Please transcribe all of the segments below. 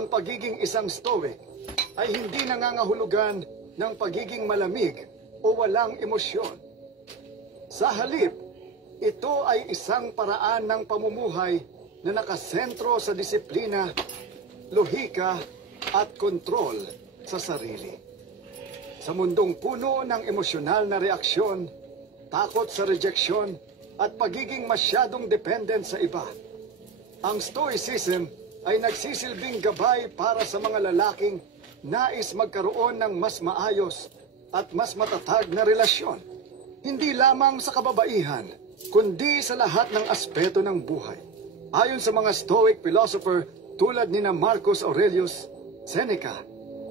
ang pagiging isang stoic ay hindi nangangahulugan ng pagiging malamig o walang emosyon. Sa halip, ito ay isang paraan ng pamumuhay na nakasentro sa disiplina, lohika at kontrol sa sarili. Sa mundong puno ng emosyonal na reaksyon, takot sa rejeksyon at pagiging masyadong dependent sa iba, ang Stoicism ay nagsisilbing gabay para sa mga lalaking nais magkaroon ng mas maayos at mas matatag na relasyon. Hindi lamang sa kababaihan, kundi sa lahat ng aspeto ng buhay. Ayon sa mga Stoic philosopher tulad ni Marcus Aurelius, Seneca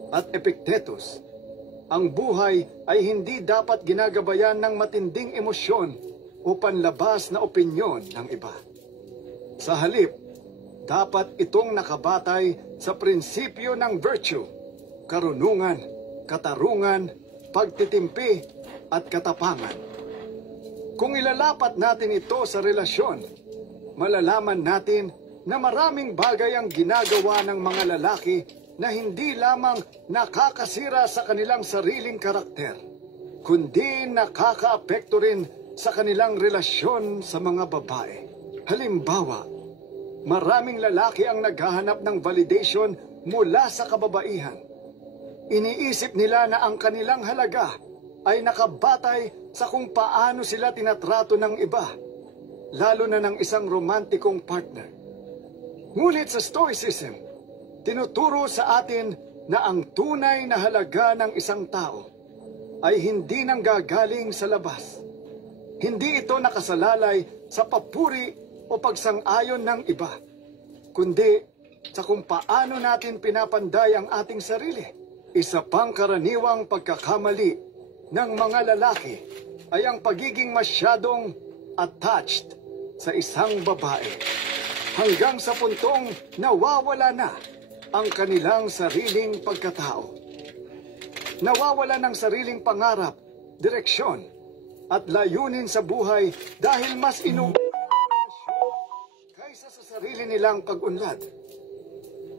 at Epictetus, ang buhay ay hindi dapat ginagabayan ng matinding emosyon o panlabas na opinyon ng iba. Sa halip, dapat itong nakabatay sa prinsipyo ng virtue, karunungan, katarungan, pagtitimpi at katapangan. Kung ilalapat natin ito sa relasyon, malalaman natin na maraming bagay ang ginagawa ng mga lalaki na hindi lamang nakakasira sa kanilang sariling karakter, kundi nakakaapekto rin sa kanilang relasyon sa mga babae. Halimbawa, maraming lalaki ang naghahanap ng validation mula sa kababaihan. Iniisip nila na ang kanilang halaga ay nakabatay sa kung paano sila tinatrato ng iba, lalo na ng isang romantikong partner. Ngunit sa Stoicism, tinuturo sa atin na ang tunay na halaga ng isang tao ay hindi nanggagaling sa labas. Hindi ito nakasalalay sa papuri o pagsang-ayon ng iba, kundi sa kung paano natin pinapanday ang ating sarili. Isa pang karaniwang pagkakamali ng mga lalaki ay ang pagiging masyadong attached sa isang babae, hanggang sa puntong nawawala na ang kanilang sariling pagkatao. Nawawala ng sariling pangarap, direksyon, at layunin sa buhay dahil mas kaysa sa sarili nilang pag-unlad.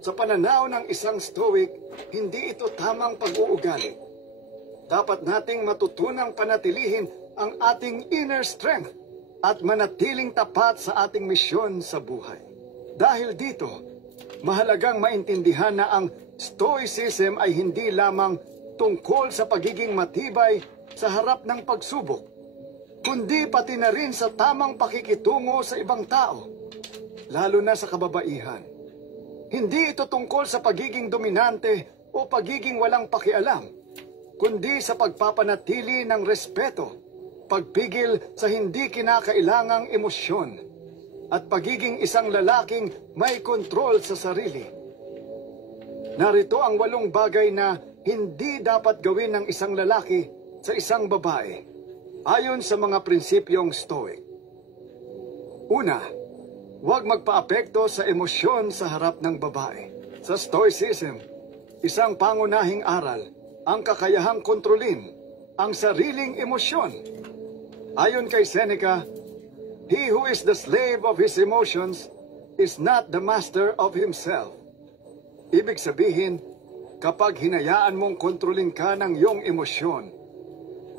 Sa pananaw ng isang Stoic, hindi ito tamang pag-uugali. Dapat nating matutunang panatilihin ang ating inner strength at manatiling tapat sa ating misyon sa buhay. Dahil dito, mahalagang maintindihan na ang Stoicism ay hindi lamang tungkol sa pagiging matibay sa harap ng pagsubok, kundi pati na rin sa tamang pakikitungo sa ibang tao, lalo na sa kababaihan. Hindi ito tungkol sa pagiging dominante o pagiging walang pakialam, kundi sa pagpapanatili ng respeto, pagpigil sa hindi kinakailangang emosyon, at pagiging isang lalaking may kontrol sa sarili. Narito ang 8 bagay na hindi dapat gawin ng isang lalaki sa isang babae, ayon sa mga prinsipyong Stoic. Una, huwag magpaapekto sa emosyon sa harap ng babae. Sa Stoicism, isang pangunahing aral ang kakayahang kontrolin ang sariling emosyon. Ayon kay Seneca, he who is the slave of his emotions is not the master of himself. Ibig sabihin, kapag hinayaan mong kontrolin ka ng iyong emosyon,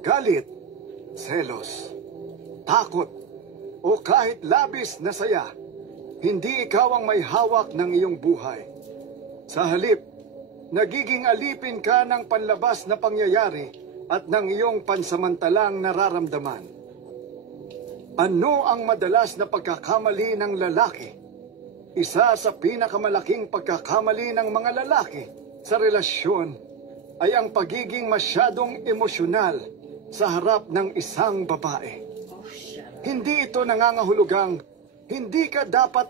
galit, selos, takot, o kahit labis na saya, hindi ikaw ang may hawak ng iyong buhay. Sa halip, nagiging alipin ka ng panlabas na pangyayari at ng iyong pansamantalang nararamdaman. Ano ang madalas na pagkakamali ng lalaki? Isa sa pinakamalaking pagkakamali ng mga lalaki sa relasyon ay ang pagiging masyadong emosyonal sa harap ng isang babae. Hindi ito nangangahulugang hindi ka dapat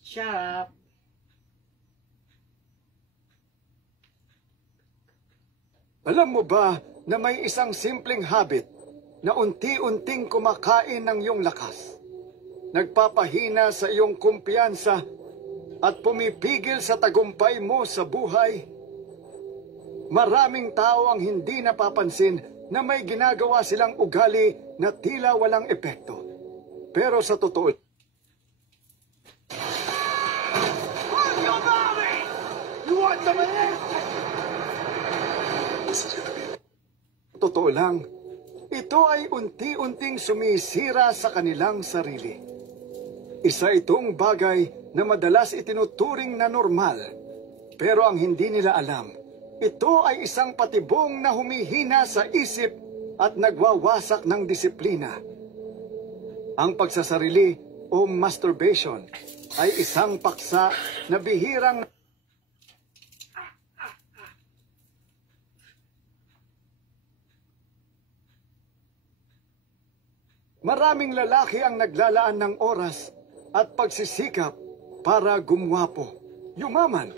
Shut up. Alam mo ba na may isang simpleng habit na unti-unting kumakain ng iyong lakas, nagpapahina sa iyong kumpiyansa at pumipigil sa tagumpay mo sa buhay? Maraming tao ang hindi napapansin na may ginagawa silang ugali na tila walang epekto. Pero sa totoo, Totoo lang, ito ay unti-unting sumisira sa kanilang sarili. Isa itong bagay na madalas itinuturing na normal. Pero ang hindi nila alam, ito ay isang patibong na humihina sa isip at nagwawasak ng disiplina. Ang pagsasarili o masturbation ay isang paksa na bihirang maraming lalaki ang naglalaan ng oras at pagsisikap para gumwapo, yumaman.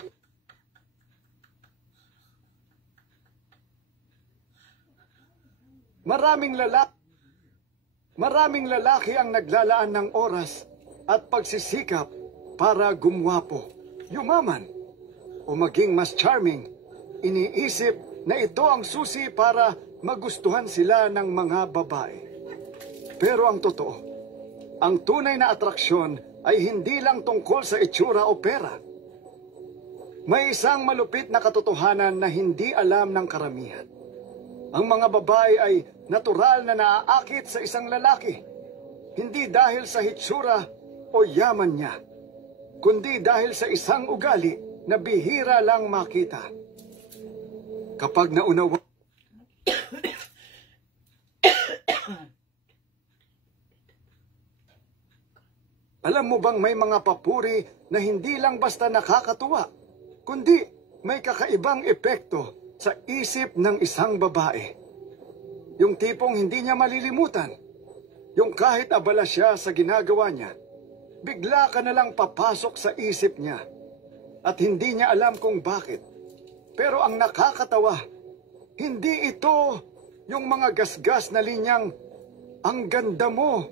Maraming lalaki ang naglalaan ng oras at pagsisikap para gumwapo, yumaman, o maging mas charming. Iniisip na ito ang susi para magustuhan sila ng mga babae. Pero ang totoo, ang tunay na atraksyon ay hindi lang tungkol sa itsura o pera. May isang malupit na katotohanan na hindi alam ng karamihan. Ang mga babae ay natural na naaakit sa isang lalaki, hindi dahil sa hitsura o yaman niya, kundi dahil sa isang ugali na bihira lang makita. Kapag naunawa, alam mo bang may mga papuri na hindi lang basta nakakatuwa, kundi may kakaibang epekto sa isip ng isang babae. Yung tipong hindi niya malilimutan. Yung kahit abala siya sa ginagawa niya, bigla ka na lang papasok sa isip niya. At hindi niya alam kung bakit. Pero ang nakakatawa, hindi ito yung mga gasgas na linyang, ang ganda mo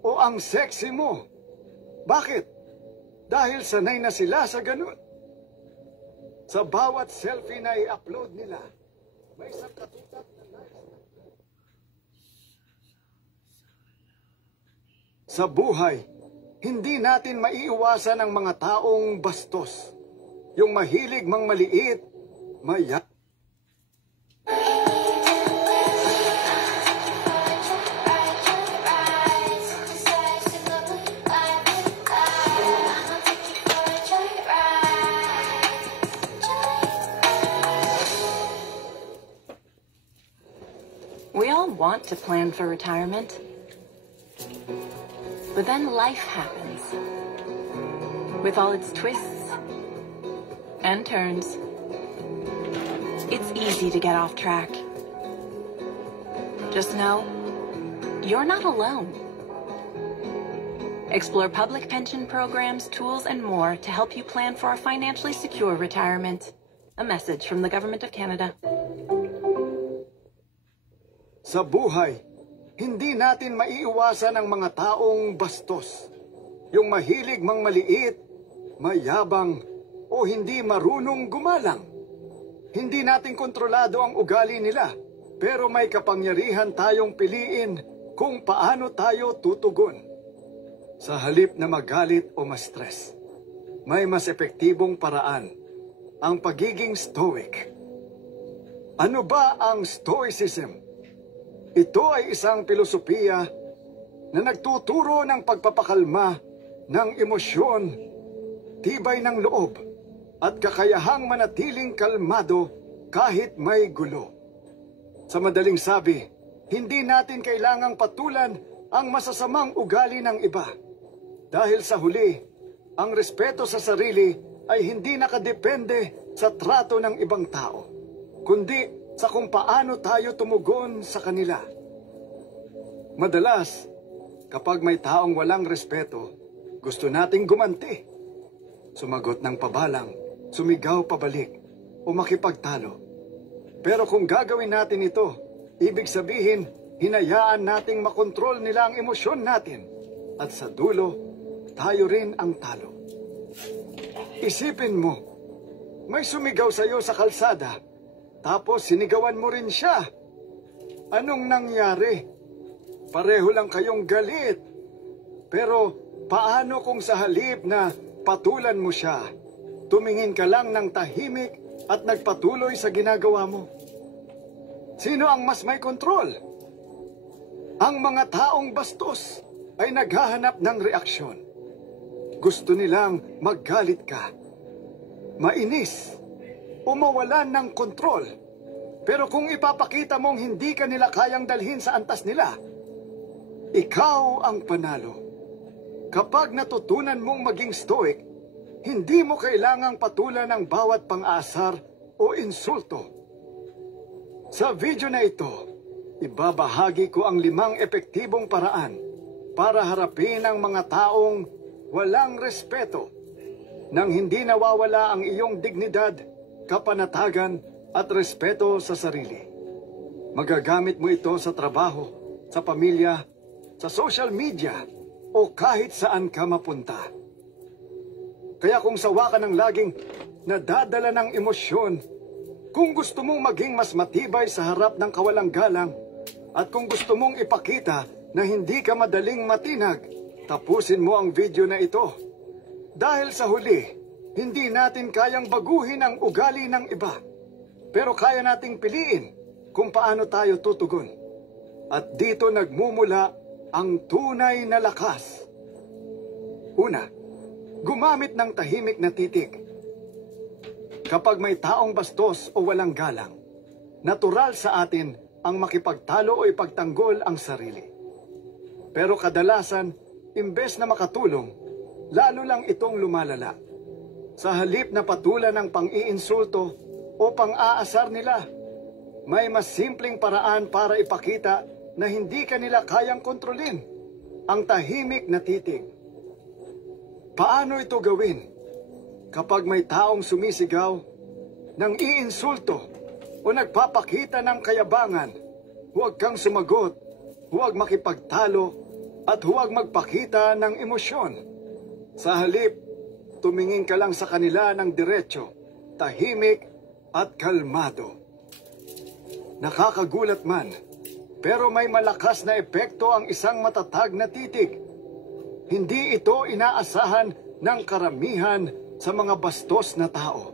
o ang sexy mo. Bakit? Dahil sanay na sila sa ganun. Sa bawat selfie na i-upload nila, may isang katutak na nice. Sa buhay, hindi natin maiiwasan ang mga taong bastos. Yung mahilig mang maliit, We all want to plan for retirement. But then life happens. With all its twists and turns, it's easy to get off track. Just know, you're not alone. Explore public pension programs, tools, and more to help you plan for a financially secure retirement. A message from the Government of Canada. Sa buhay, hindi natin maiiwasan ang mga taong bastos. Yung mahilig mang maliit, mayabang, o hindi marunong gumalang. Hindi natin kontrolado ang ugali nila, pero may kapangyarihan tayong piliin kung paano tayo tutugon. Sa halip na magalit o ma-stress, may mas epektibong paraan, ang pagiging stoic. Ano ba ang stoicism? Ito ay isang filosofiya na nagtuturo ng pagpapakalma ng emosyon, tibay ng loob, at kakayahang manatiling kalmado kahit may gulo. Sa madaling sabi, hindi natin kailangang patulan ang masasamang ugali ng iba. Dahil sa huli, ang respeto sa sarili ay hindi nakadepende sa trato ng ibang tao, kundi sa kung paano tayo tumugon sa kanila. Madalas, kapag may taong walang respeto, gusto nating gumanti. Sumagot ng pabalang, sumigaw pabalik, o makipagtalo. Pero kung gagawin natin ito, ibig sabihin, hinayaan nating makontrol nila ang emosyon natin. At sa dulo, tayo rin ang talo. Isipin mo, may sumigaw sa'yo sa kalsada, tapos sinigawan mo rin siya. Anong nangyari? Pareho lang kayong galit. Pero paano kung sa halip na patulan mo siya, tumingin ka lang ng tahimik at nagpatuloy sa ginagawa mo? Sino ang mas may kontrol? Ang mga taong bastos ay naghahanap ng reaksyon. Gusto nilang maggalit ka, mainis, o mawalan ng kontrol. Pero kung ipapakita mong hindi ka nila kayang dalhin sa antas nila, ikaw ang panalo. Kapag natutunan mong maging stoic, hindi mo kailangang patulan ng bawat pang-aasar o insulto. Sa video na ito, ibabahagi ko ang 5 epektibong paraan para harapin ang mga taong walang respeto nang hindi nawawala ang iyong dignidad, kapanatagan at respeto sa sarili. Magagamit mo ito sa trabaho, sa pamilya, sa social media, o kahit saan ka mapunta. Kaya kung sawa ka ng laging nadadala ng emosyon, kung gusto mong maging mas matibay sa harap ng kawalang galang, at kung gusto mong ipakita na hindi ka madaling matinag, tapusin mo ang video na ito. Dahil sa huli, hindi natin kayang baguhin ang ugali ng iba, pero kaya nating piliin kung paano tayo tutugon. At dito nagmumula ang tunay na lakas. Una, gumamit ng tahimik na titig. Kapag may taong bastos o walang galang, natural sa atin ang makipagtalo o ipagtanggol ang sarili. Pero kadalasan, imbes na makatulong, lalo lang itong lumalala. Sa halip na patulan ng pang-iinsulto o pang-aasar nila, may mas simpleng paraan para ipakita na hindi kanila kayang kontrolin, ang tahimik na titig. Paano ito gawin? Kapag may taong sumisigaw, nang iinsulto o nagpapakita ng kayabangan, huwag kang sumagot, huwag makipagtalo, at huwag magpakita ng emosyon. Sa halip, tumingin ka lang sa kanila ng diretso, tahimik at kalmado. Nakakagulat man, pero may malakas na epekto ang isang matatag na titig. Hindi ito inaasahan ng karamihan sa mga bastos na tao.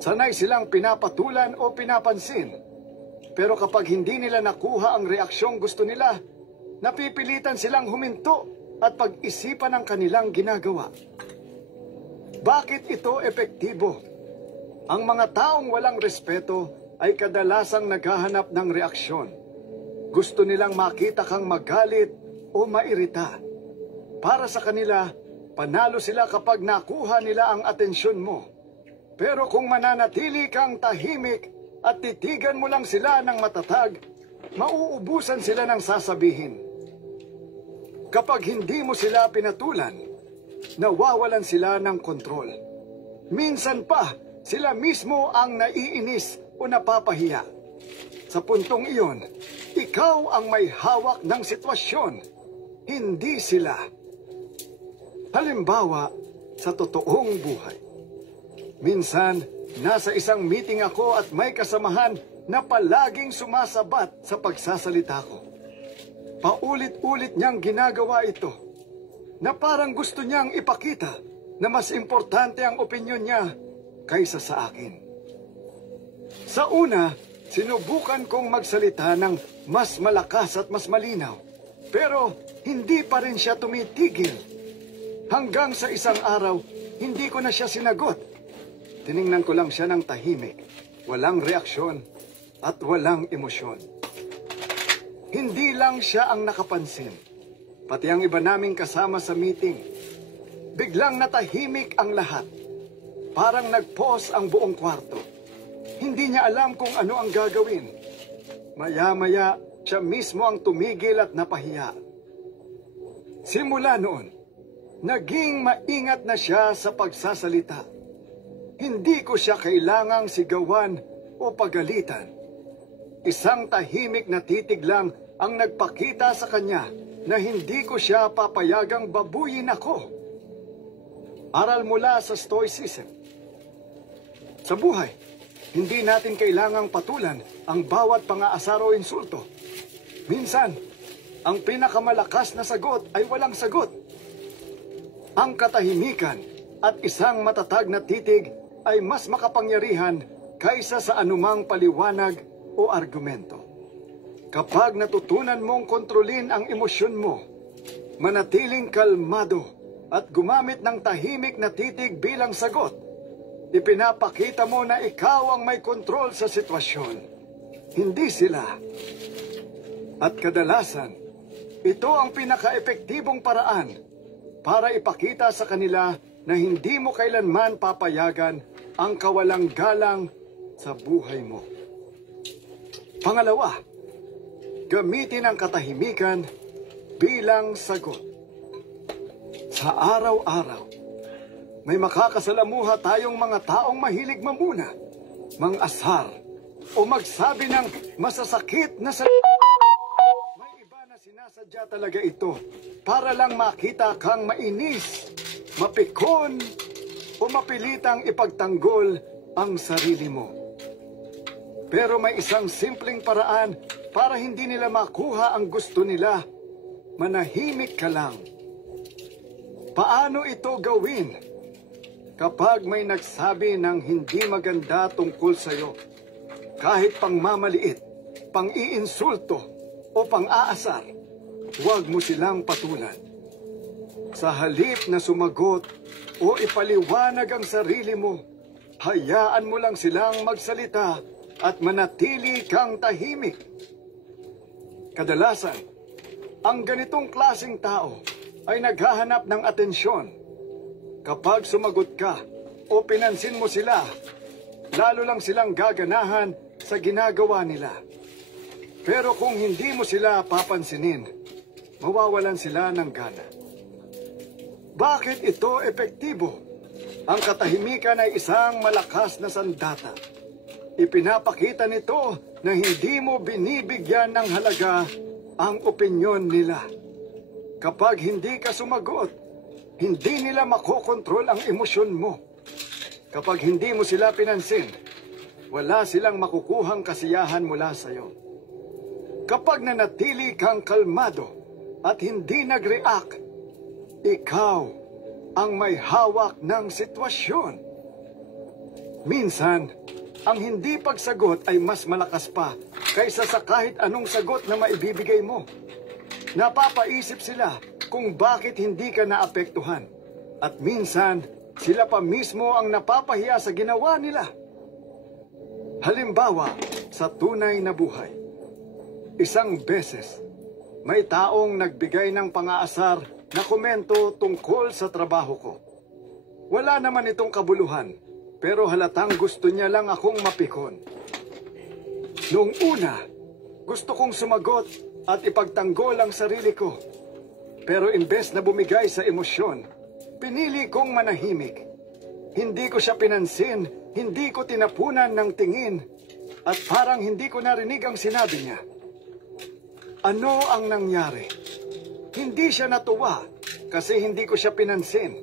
Sanay silang pinapatulan o pinapansin. Pero kapag hindi nila nakuha ang reaksyong gusto nila, napipilitan silang huminto at pag-isipan ang kanilang ginagawa. Bakit ito epektibo? Ang mga taong walang respeto ay kadalasang naghahanap ng reaksyon. Gusto nilang makita kang magalit o mairita. Para sa kanila, panalo sila kapag nakuha nila ang atensyon mo. Pero kung mananatili kang tahimik at titigan mo lang sila ng matatag, mauubusan sila ng sasabihin. Kapag hindi mo sila pinatulan, nawawalan sila ng kontrol. Minsan pa, sila mismo ang naiinis o napapahiya. Sa puntong iyon, ikaw ang may hawak ng sitwasyon, hindi sila. Halimbawa, sa totoong buhay. Minsan, nasa isang meeting ako at may kasamahan na palaging sumasabat sa pagsasalita ko. Paulit-ulit niyang ginagawa ito, na parang gusto niyang ipakita na mas importante ang opinyon niya kaysa sa akin. Sa una, sinubukan kong magsalita ng mas malakas at mas malinaw, pero hindi pa rin siya tumitigil. Hanggang sa isang araw, hindi ko na siya sinagot. Tiningnan ko lang siya ng tahimik, walang reaksyon at walang emosyon. Hindi lang siya ang nakapansin, pati ang iba naming kasama sa meeting. Biglang natahimik ang lahat. Parang nag-pause ang buong kwarto. Hindi niya alam kung ano ang gagawin. Maya-maya, siya mismo ang tumigil at napahiya. Simula noon, naging maingat na siya sa pagsasalita. Hindi ko siya kailangang sigawan o pagalitan. Isang tahimik na titig lang ang nagpakita sa kanya na hindi ko siya papayagang babuyin ako. Aral mula sa Stoicism. Sa buhay, hindi natin kailangang patulan ang bawat pang-aasar o insulto. Minsan, ang pinakamalakas na sagot ay walang sagot. Ang katahimikan at isang matatag na titig ay mas makapangyarihan kaysa sa anumang paliwanag o argumento. Kapag natutunan mong kontrolin ang emosyon mo, manatiling kalmado at gumamit ng tahimik na titig bilang sagot, ipinapakita mo na ikaw ang may kontrol sa sitwasyon, hindi sila. At kadalasan, ito ang pinaka-epektibong paraan para ipakita sa kanila na hindi mo kailanman papayagan ang kawalang galang sa buhay mo. Pangalawa, gamitin ang katahimikan bilang sagot. Sa araw-araw, may makakasalamuha tayong mga taong mahilig mamuna, mang-asar, o magsabi ng masasakit na salita. May iba na sinasadya talaga ito para lang makita kang mainis, mapikon, o mapilitang ipagtanggol ang sarili mo. Pero may isang simpleng paraan para hindi nila makuha ang gusto nila. Manahimik ka lang. Paano ito gawin? Kapag may nagsabi ng hindi maganda tungkol sa'yo, kahit pangmamaliit, pang-iinsulto, o pang-aasar, huwag mo silang patulan. Sa halip na sumagot o ipaliwanag ang sarili mo, hayaan mo lang silang magsalita at manatili kang tahimik. Kadalasan, ang ganitong klaseng tao ay naghahanap ng atensyon. Kapag sumagot ka o pinansin mo sila, lalo lang silang gaganahan sa ginagawa nila. Pero kung hindi mo sila papansinin, mawawalan sila ng gana. Bakit ito epektibo? Ang katahimikan ay isang malakas na sandata. Ipinapakita nito na hindi mo binibigyan ng halaga ang opinyon nila. Kapag hindi ka sumagot, hindi nila makokontrol ang emosyon mo. Kapag hindi mo sila pinansin, wala silang makukuhang kasiyahan mula sa iyo. Kapag nanatili kang kalmado at hindi nag-react, ikaw ang may hawak ng sitwasyon. Minsan, ang hindi pagsagot ay mas malakas pa kaysa sa kahit anong sagot na maibibigay mo. Napapaisip sila kung bakit hindi ka naapektuhan. At minsan, sila pa mismo ang napapahiya sa ginawa nila. Halimbawa, sa tunay na buhay. Isang beses, may taong nagbigay ng pang-aasar na komento tungkol sa trabaho ko. Wala naman itong kabuluhan, pero halatang gusto niya lang akong mapikon. Noong una, gusto kong sumagot at ipagtanggol ang sarili ko. Pero imbes na bumigay sa emosyon, pinili kong manahimik. Hindi ko siya pinansin, hindi ko tinapunan ng tingin, at parang hindi ko narinig ang sinabi niya. Ano ang nangyari? Hindi siya natuwa kasi hindi ko siya pinansin.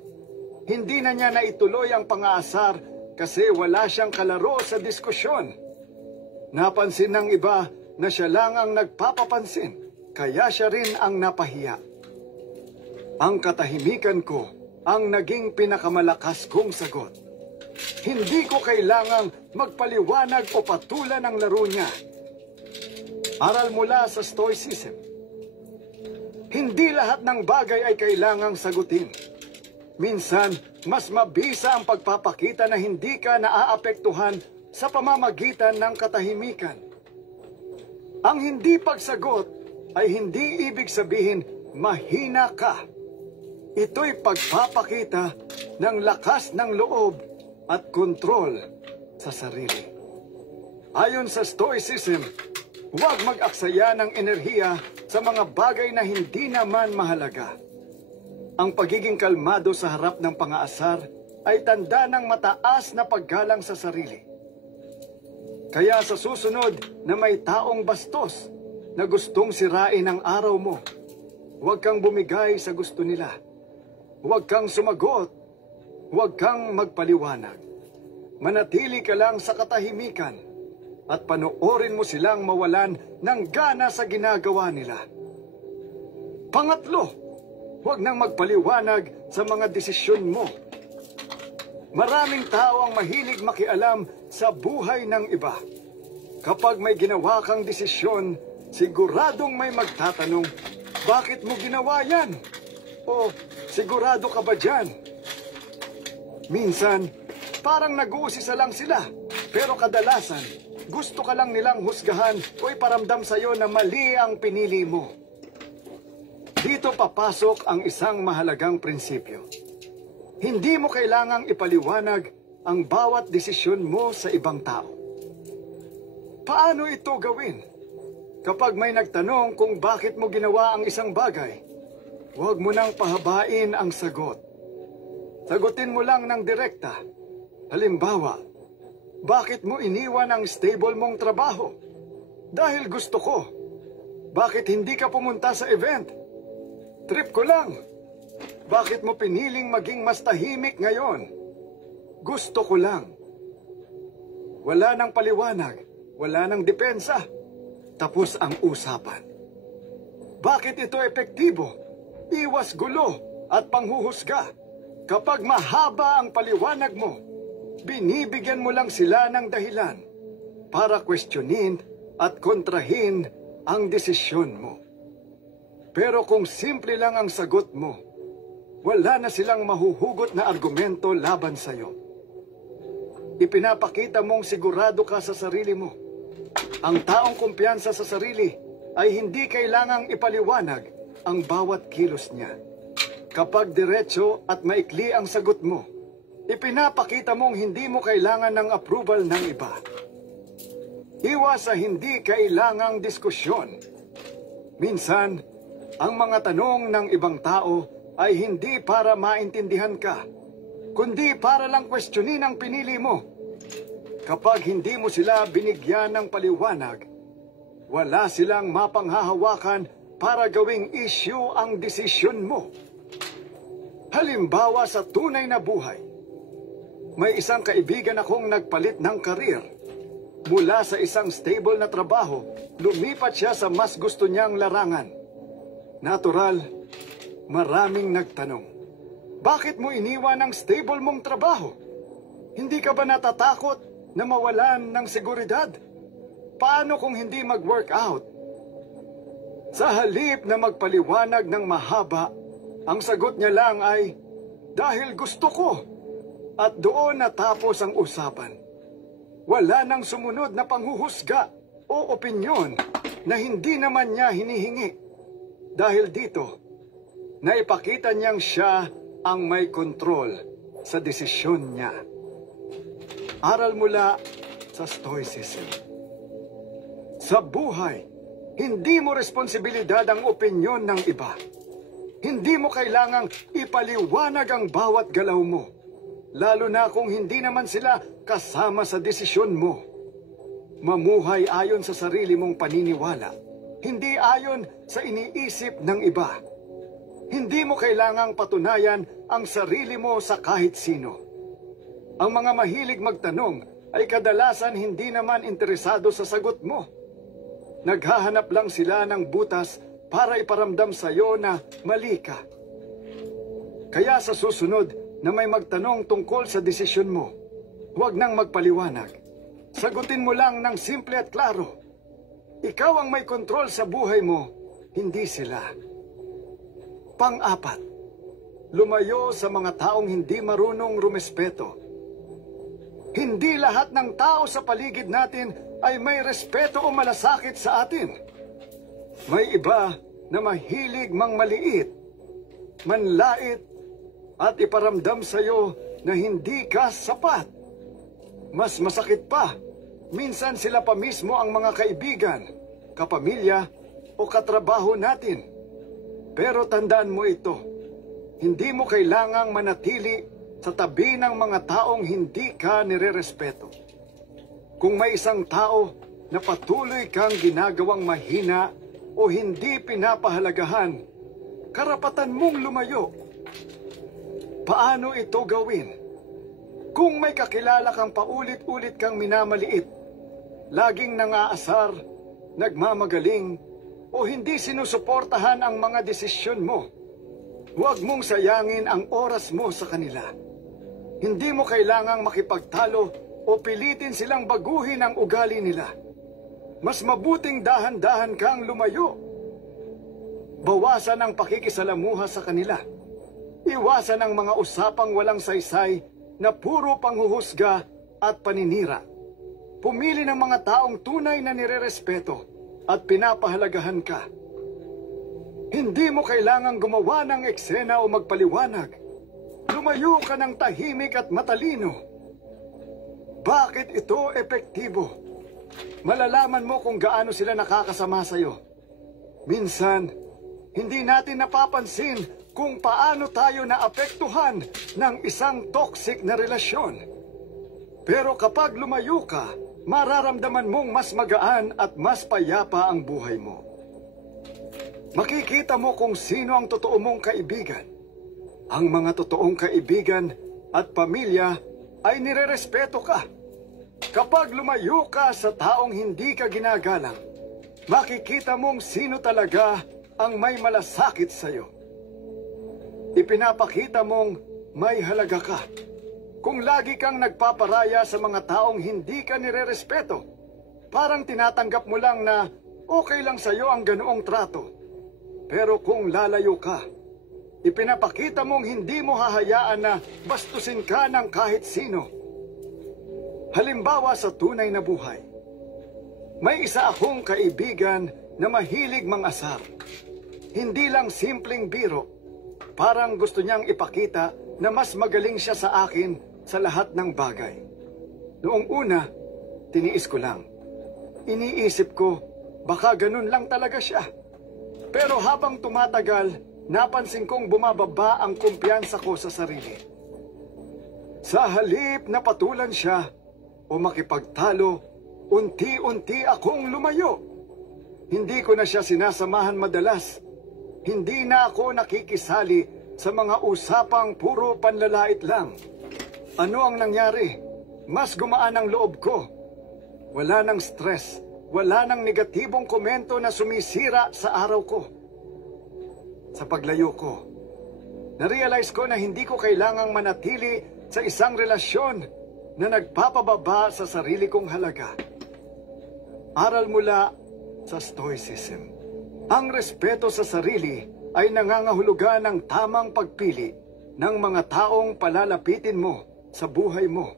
Hindi na niya naituloy ang pang-aasar kasi wala siyang kalaro sa diskusyon. Napansin ng iba na siya lang ang nagpapapansin, kaya siya rin ang napahiya. Ang katahimikan ko ang naging pinakamalakas kong sagot. Hindi ko kailangang magpaliwanag o patulan ang laro niya. Aral mula sa Stoicism. Hindi lahat ng bagay ay kailangang sagutin. Minsan, mas mabisa ang pagpapakita na hindi ka naaapektuhan sa pamamagitan ng katahimikan. Ang hindi pagsagot ay hindi ibig sabihin mahina ka. Ito'y pagpapakita ng lakas ng loob at kontrol sa sarili. Ayon sa Stoicism, huwag mag-aksaya ng enerhiya sa mga bagay na hindi naman mahalaga. Ang pagiging kalmado sa harap ng pang-aasar ay tanda ng mataas na paggalang sa sarili. Kaya sa susunod na may taong bastos na gustong sirain ang araw mo, huwag kang bumigay sa gusto nila. Huwag kang sumagot. Huwag kang magpaliwanag. Manatili ka lang sa katahimikan at panoorin mo silang mawalan ng gana sa ginagawa nila. Pangatlo, huwag nang magpaliwanag sa mga desisyon mo. Maraming tao ang mahilig makialam sa buhay ng iba. Kapag may ginawa kang desisyon, siguradong may magtatanong, bakit mo ginawa yan? O, sigurado ka ba dyan? Minsan, parang nag-uusisa lang sila. Pero kadalasan, gusto ka lang nilang husgahan o iparamdam sa'yo na mali ang pinili mo. Dito papasok ang isang mahalagang prinsipyo. Hindi mo kailangang ipaliwanag ang bawat desisyon mo sa ibang tao. Paano ito gawin? Kapag may nagtanong kung bakit mo ginawa ang isang bagay, huwag mo nang pahabain ang sagot. Sagutin mo lang ng direkta. Halimbawa, bakit mo iniwan ang stable mong trabaho? Dahil gusto ko. Bakit hindi ka pumunta sa event? Trip ko lang. Bakit mo piniling maging mas tahimik ngayon? Gusto ko lang. Wala nang paliwanag, wala nang depensa. Tapos ang usapan. Bakit ito epektibo? Iwas gulo at panghuhusga. Kapag mahaba ang paliwanag mo, binibigyan mo lang sila ng dahilan para questionin at kontrahin ang desisyon mo. Pero kung simple lang ang sagot mo, wala na silang mahuhugot na argumento laban sa'yo. Ipinapakita mong sigurado ka sa sarili mo. Ang taong kumpiyansa sa sarili ay hindi kailangang ipaliwanag ang bawat kilos niya. Kapag diretso at maikli ang sagot mo, ipinapakita mong hindi mo kailangan ng approval ng iba. Iwas sa hindi kailangang diskusyon. Minsan, ang mga tanong ng ibang tao ay hindi para maintindihan ka, kundi para lang questionin ang pinili mo. Kapag hindi mo sila binigyan ng paliwanag, wala silang mapanghahawakan para gawing issue ang desisyon mo. Halimbawa sa tunay na buhay, may isang kaibigan akong nagpalit ng karir. Mula sa isang stable na trabaho, lumipat siya sa mas gusto niyang larangan. Natural, maraming nagtanong, bakit mo iniwan ang stable mong trabaho? Hindi ka ba natatakot na mawalan ng seguridad? Paano kung hindi mag-workout? Sa halip na magpaliwanag ng mahaba, ang sagot niya lang ay, dahil gusto ko. At doon natapos ang usapan. Wala nang sumunod na panghuhusga o opinyon na hindi naman niya hinihingi. Dahil dito, naipakita niyang siya ang may kontrol sa desisyon niya. Aral mula sa Stoicism. Sa buhay, hindi mo responsibilidad ang opinyon ng iba. Hindi mo kailangang ipaliwanag ang bawat galaw mo, lalo na kung hindi naman sila kasama sa desisyon mo. Mamuhay ayon sa sarili mong paniniwala, hindi ayon sa iniisip ng iba. Hindi mo kailangang patunayan ang sarili mo sa kahit sino. Ang mga mahilig magtanong ay kadalasan hindi naman interesado sa sagot mo. Naghahanap lang sila ng butas para iparamdam sa iyo na mali ka. Kaya sa susunod na may magtanong tungkol sa desisyon mo, huwag nang magpaliwanag. Sagutin mo lang ng simple at klaro. Ikaw ang may kontrol sa buhay mo, hindi sila. Pang-apat, lumayo sa mga taong hindi marunong rumespeto. Hindi lahat ng tao sa paligid natin ay may respeto o malasakit sa atin. May iba na mahilig mangmaliit, manlait, at iparamdam sa iyo na hindi ka sapat. Mas masakit pa, minsan sila pa mismo ang mga kaibigan, kapamilya, o katrabaho natin. Pero tandaan mo ito, hindi mo kailangang manatili sa tabi ng mga taong hindi ka nirerespeto. Kung may isang tao na patuloy kang ginagawang mahina o hindi pinapahalagahan, karapatan mong lumayo. Paano ito gawin? Kung may kakilala kang paulit-ulit kang minamaliit, laging nangaasar, nagmamagaling, o hindi sinusuportahan ang mga desisyon mo, huwag mong sayangin ang oras mo sa kanila. Hindi mo kailangang makipagtalo o pilitin silang baguhin ang ugali nila. Mas mabuting dahan-dahan kang lumayo. Bawasan ang pakikisalamuha sa kanila. Iwasan ang mga usapang walang saysay na puro panghuhusga at paninira. Pumili ng mga taong tunay na nirerespeto at pinapahalagahan ka. Hindi mo kailangang gumawa ng eksena o magpaliwanag. Lumayo ka ng tahimik at matalino. Bakit ito epektibo? Malalaman mo kung gaano sila nakakasama sa'yo. Minsan, hindi natin napapansin kung paano tayo naapektuhan ng isang toxic na relasyon. Pero kapag lumayo ka, mararamdaman mong mas magaan at mas payapa ang buhay mo. Makikita mo kung sino ang totoo mong kaibigan. Ang mga totoong kaibigan at pamilya ay nirerespeto ka. Kapag lumayo ka sa taong hindi ka ginagalang, makikita mong sino talaga ang may malasakit sa'yo. Ipinapakita mong may halaga ka. Kung lagi kang nagpaparaya sa mga taong hindi ka nirerespeto, parang tinatanggap mo lang na okay lang sa'yo ang ganoong trato. Pero kung lalayo ka, ipinapakita mong hindi mo hahayaan na bastusin ka ng kahit sino. Halimbawa sa tunay na buhay, may isa akong kaibigan na mahilig mangasar. Hindi lang simpleng biro, parang gusto niyang ipakita na mas magaling siya sa akin sa lahat ng bagay. Noong una, tiniis ko lang. Iniisip ko, baka ganun lang talaga siya. Pero habang tumatagal, napansin kong bumababa ang kumpiyansa ko sa sarili. Sa halip na patulan siya o makipagtalo, unti-unti akong lumayo. Hindi ko na siya sinasamahan madalas. Hindi na ako nakikisali sa mga usapang puro panlalait lang. Ano ang nangyari? Mas gumaan ang loob ko. Wala nang stress. Wala nang negatibong komento na sumisira sa araw ko. Sa paglayo ko, narealize ko na hindi ko kailangang manatili sa isang relasyon na nagpapababa sa sarili kong halaga. Aral mula sa Stoicism. Ang respeto sa sarili ay nangangahulugan ng tamang pagpili ng mga taong palalapitin mo sa buhay mo.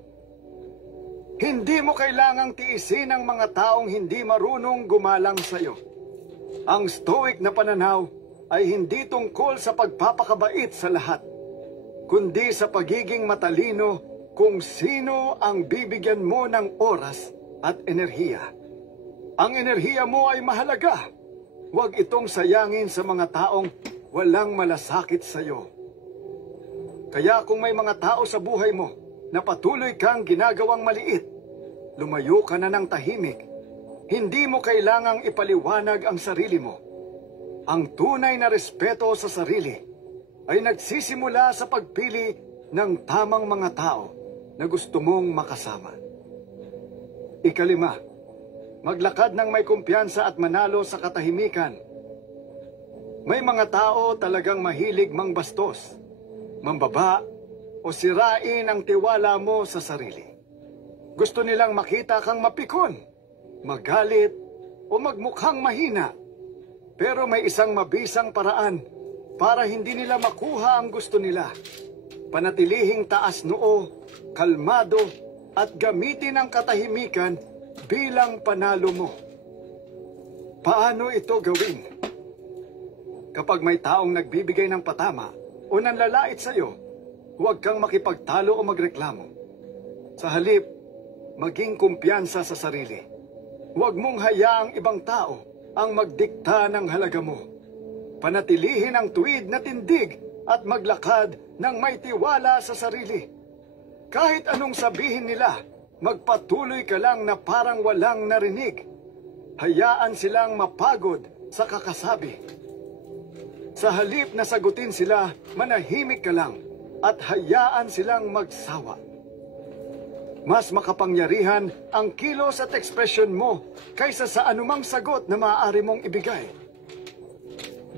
Hindi mo kailangang tiisin ang mga taong hindi marunong gumalang sa'yo. Ang stoic na pananaw ay hindi tungkol sa pagpapakabait sa lahat, kundi sa pagiging matalino kung sino ang bibigyan mo ng oras at enerhiya. Ang enerhiya mo ay mahalaga. Huwag itong sayangin sa mga taong walang malasakit sa'yo. Kaya kung may mga tao sa buhay mo na patuloy kang ginagawang maliit, lumayo ka na ng tahimik. Hindi mo kailangang ipaliwanag ang sarili mo. Ang tunay na respeto sa sarili ay nagsisimula sa pagpili ng tamang mga tao na gusto mong makasama. Ikalima, maglakad ng may kumpiyansa at manalo sa katahimikan. May mga tao talagang mahilig mangbastos, mambaba o sirain ang tiwala mo sa sarili. Gusto nilang makita kang mapikon, magalit o magmukhang mahina. Pero may isang mabisang paraan para hindi nila makuha ang gusto nila. Panatilihing taas noo, kalmado at gamitin ang katahimikan bilang panalo mo. Paano ito gawin? Kapag may taong nagbibigay ng patama o nanlalait sa'yo, huwag kang makipagtalo o magreklamo. Sa halip, maging kumpiyansa sa sarili. Huwag mong hayaang ibang tao ang magdikta ng halaga mo. Panatilihin ang tuwid na tindig at maglakad ng may tiwala sa sarili. Kahit anong sabihin nila, magpatuloy ka lang na parang walang narinig. Hayaan silang mapagod sa kakasabi. Sa halip na sagutin sila, manahimik ka lang at hayaan silang magsawa. Mas makapangyarihan ang kilos at ekspresyon mo kaysa sa anumang sagot na maaari mong ibigay.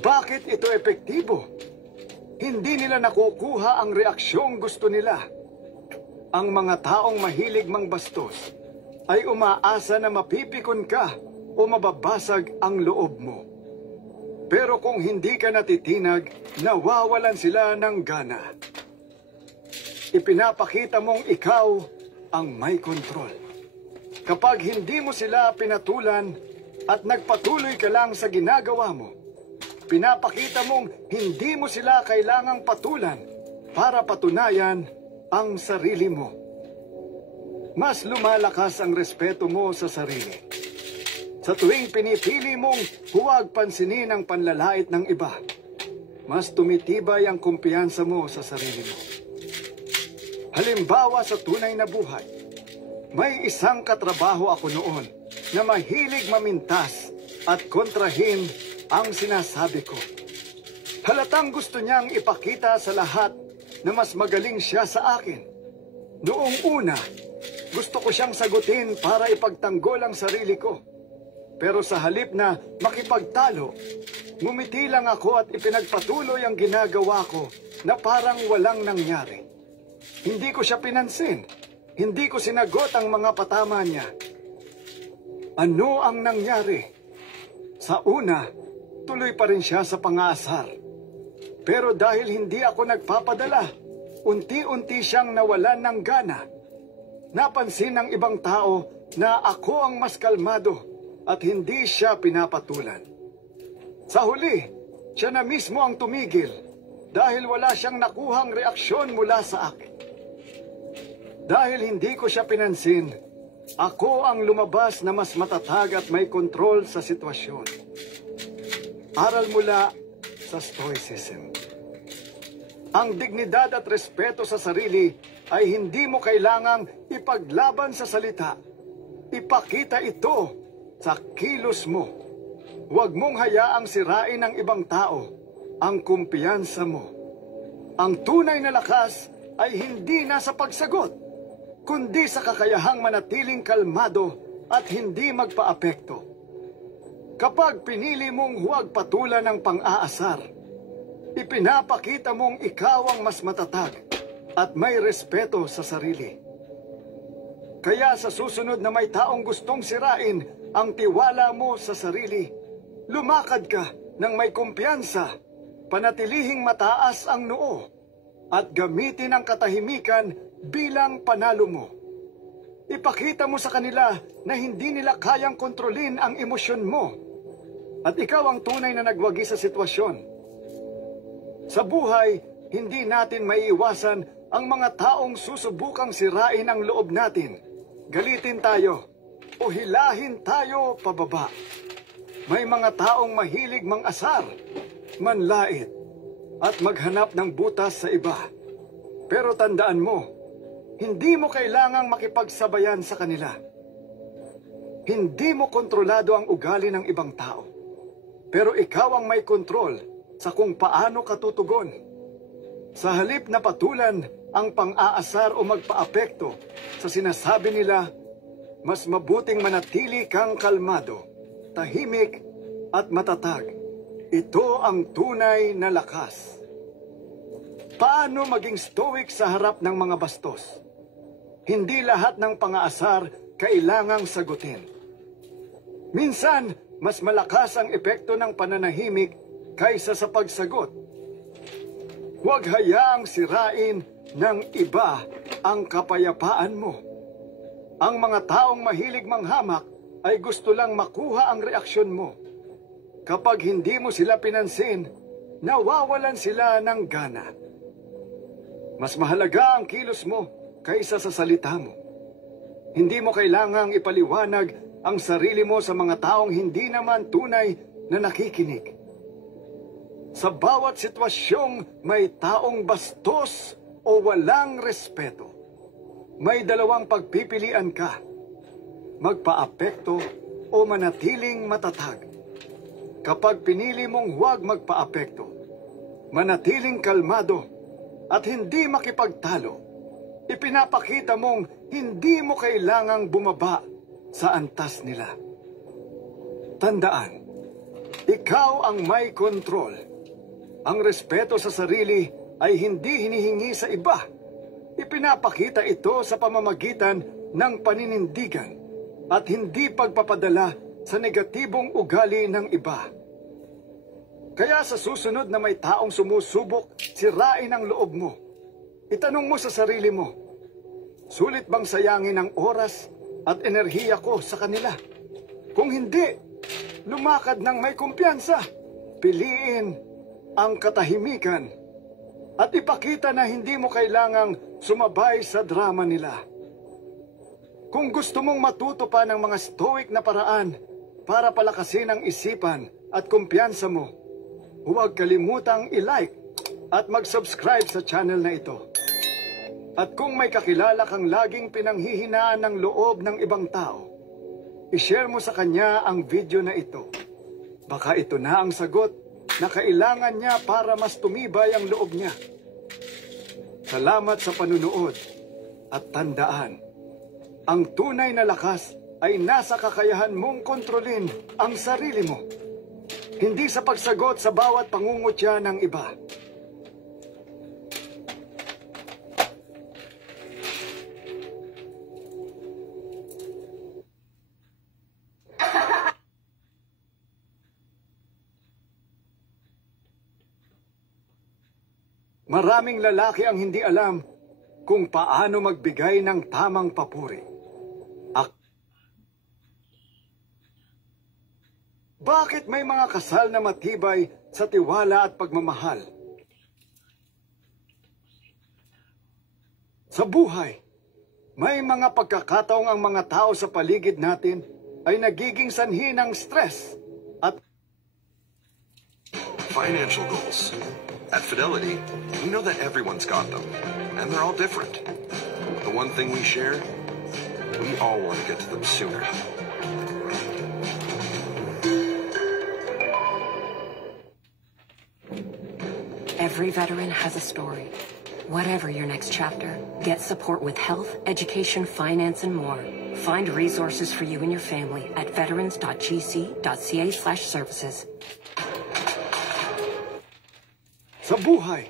Bakit ito epektibo? Hindi nila nakukuha ang reaksyong gusto nila. Ang mga taong mahilig mangbastos ay umaasa na mapipikon ka o mababasag ang loob mo. Pero kung hindi ka natitinag, nawawalan sila ng gana. Ipinapakita mong ikaw ang may kontrol. Kapag hindi mo sila pinatulan at nagpatuloy ka lang sa ginagawa mo, pinapakita mong hindi mo sila kailangang patulan para patunayan ang sarili mo. Mas lumalakas ang respeto mo sa sarili. Sa tuwing pinipili mong huwag pansinin ang panlalait ng iba, mas tumitibay ang kumpiyansa mo sa sarili mo. Halimbawa sa tunay na buhay, may isang katrabaho ako noon na mahilig mamintas at kontrahin ang sinasabi ko. Halatang gusto niyang ipakita sa lahat na mas magaling siya sa akin. Noong una, gusto ko siyang sagutin para ipagtanggol ang sarili ko. Pero sa halip na makipagtalo, ngumiti lang ako at ipinagpatuloy ang ginagawa ko na parang walang nangyari. Hindi ko siya pinansin. Hindi ko sinagot ang mga patama niya. Ano ang nangyari? Sa una, tuloy pa rin siya sa pangaasar. Pero dahil hindi ako nagpapadala, unti-unti siyang nawalan ng gana. Napansin ng ibang tao na ako ang mas kalmado at hindi siya pinapatulan. Sa huli, siya na mismo ang tumigil dahil wala siyang nakuhang reaksyon mula sa akin. Dahil hindi ko siya pinansin, ako ang lumabas na mas matatag at may kontrol sa sitwasyon. Aral mula sa Stoicism. Ang dignidad at respeto sa sarili ay hindi mo kailangang ipaglaban sa salita. Ipakita ito sa kilos mo. Huwag mong hayaang sirain ng ibang tao ang kumpiyansa mo. Ang tunay na lakas ay hindi nasa pagsagot, kundi sa kakayahang manatiling kalmado at hindi magpaapekto. Kapag pinili mong huwag patulan ng pang-aasar, ipinapakita mong ikaw ang mas matatag at may respeto sa sarili. Kaya sa susunod na may taong gustong sirain ang tiwala mo sa sarili, lumakad ka ng may kumpiyansa, panatilihing mataas ang noo, at gamitin ang katahimikan bilang panalo mo. Ipakita mo sa kanila na hindi nila kayang kontrolin ang emosyon mo, at ikaw ang tunay na nagwagi sa sitwasyon. Sa buhay, hindi natin maiiwasan ang mga taong susubukang sirain ang loob natin. Galitin tayo o hilahin tayo pababa. May mga taong mahilig mang-asar, manlait, at maghanap ng butas sa iba. Pero tandaan mo, hindi mo kailangang makipagsabayan sa kanila. Hindi mo kontrolado ang ugali ng ibang tao. Pero ikaw ang may kontrol sa kung paano ka tutugon. Sa halip na patulan ang pang-aasar o magpaapekto sa sinasabi nila, mas mabuting manatili kang kalmado, tahimik at matatag. Ito ang tunay na lakas. Paano maging stoic sa harap ng mga bastos? Hindi lahat ng pang-aasar kailangang sagutin. Minsan, mas malakas ang epekto ng pananahimik kaysa sa pagsagot. Huwag hayaang sirain ng iba ang kapayapaan mo. Ang mga taong mahilig manghamak ay gusto lang makuha ang reaksyon mo. Kapag hindi mo sila pinansin, nawawalan sila ng gana. Mas mahalaga ang kilos mo kaysa sa salita mo. Hindi mo kailangang ipaliwanag ang sarili mo sa mga taong hindi naman tunay na nakikinig. Sa bawat sitwasyong may taong bastos o walang respeto, may dalawang pagpipilian ka: magpaapekto o manatiling matatag. Kapag pinili mong huwag magpaapekto, manatiling kalmado at hindi makipagtalo, ipinapakita mong hindi mo kailangang bumaba sa antas nila. Tandaan, ikaw ang may kontrol. Ang respeto sa sarili ay hindi hinihingi sa iba, Ipinapakita ito sa pamamagitan ng paninindigan at hindi pagpapadala sa negatibong ugali ng iba. Kaya sa susunod na may taong sumusubok, sirain ang loob mo. Itanong mo sa sarili mo, sulit bang sayangin ang oras at enerhiya ko sa kanila? Kung hindi, lumakad ng may kumpiyansa. Piliin ang katahimikan at ipakita na hindi mo kailangang sumabay sa drama nila. Kung gusto mong matuto pa ng mga stoic na paraan para palakasin ang isipan at kumpiyansa mo, huwag kalimutang i-like at mag-subscribe sa channel na ito. At kung may kakilala kang laging pinanghihinaan ng loob ng ibang tao, i-share mo sa kanya ang video na ito. Baka ito na ang sagot na kailangan niya para mas tumibay ang loob niya. Salamat sa panunood at tandaan, ang tunay na lakas ay nasa kakayahan mong kontrolin ang sarili mo, hindi sa pagsagot sa bawat pangungutya ng iba. Maraming lalaki ang hindi alam kung paano magbigay ng tamang papuri. Bakit may mga kasal na matibay sa tiwala at pagmamahal? Sa buhay, may mga pagkakataong ang mga tao sa paligid natin ay nagiging sanhi ng stress at financial goals. At Fidelity, we know that everyone's got them, and they're all different. The one thing we share, we all want to get to them sooner. Every veteran has a story. Whatever your next chapter, get support with health, education, finance, and more. Find resources for you and your family at veterans.gc.ca/services. Sa buhay,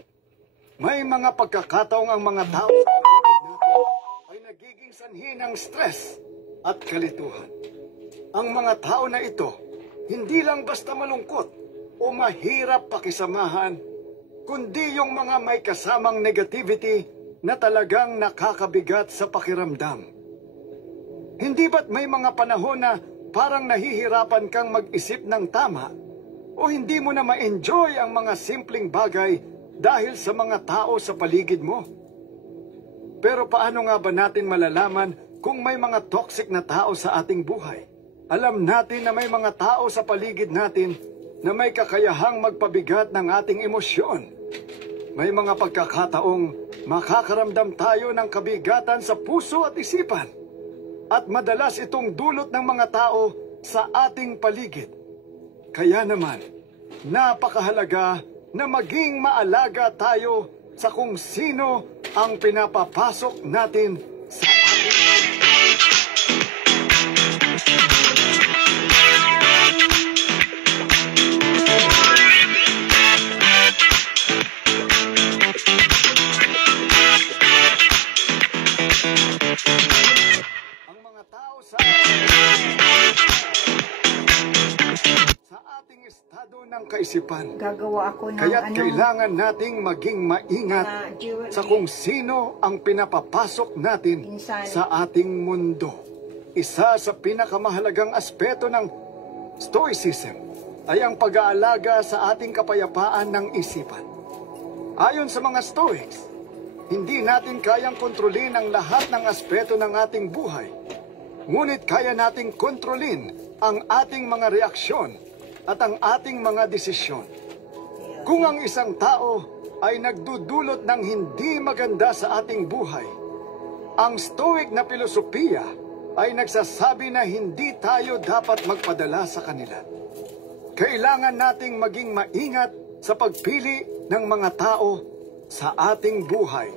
may mga pagkakataong ang mga tao sa paligid natin ay nagiging sanhi ng stress at kalituhan. Ang mga tao na ito, hindi lang basta malungkot o mahirap pakisamahan, kundi yung mga may kasamang negativity na talagang nakakabigat sa pakiramdam. Hindi ba't may mga panahon na parang nahihirapan kang mag-isip ng tama o hindi mo na ma-enjoy ang mga simpleng bagay dahil sa mga tao sa paligid mo? Pero paano nga ba natin malalaman kung may mga toxic na tao sa ating buhay? Alam natin na may mga tao sa paligid natin na may kakayahang magpabigat ng ating emosyon. May mga pagkakataong makakaramdam tayo ng kabigatan sa puso at isipan. At madalas itong dulot ng mga tao sa ating paligid. Kaya naman, napakahalaga na maging maalaga tayo sa kung sino ang pinapapasok natin sa ating ang mga tao sa ating estado ng kaisipan. Gagawa ako ng Kaya't kailangan nating maging maingat sa kung sino ang pinapapasok natin sa ating mundo. Isa sa pinakamahalagang aspeto ng Stoicism ay ang pag-aalaga sa ating kapayapaan ng isipan. Ayon sa mga Stoics, hindi natin kayang kontrolin ang lahat ng aspeto ng ating buhay. Ngunit kaya nating kontrolin ang ating mga reaksyon at ang ating mga desisyon. Kung ang isang tao ay nagdudulot ng hindi maganda sa ating buhay, ang Stoic na filosofiya ay nagsasabi na hindi tayo dapat magpadala sa kanila. Kailangan nating maging maingat sa pagpili ng mga tao sa ating buhay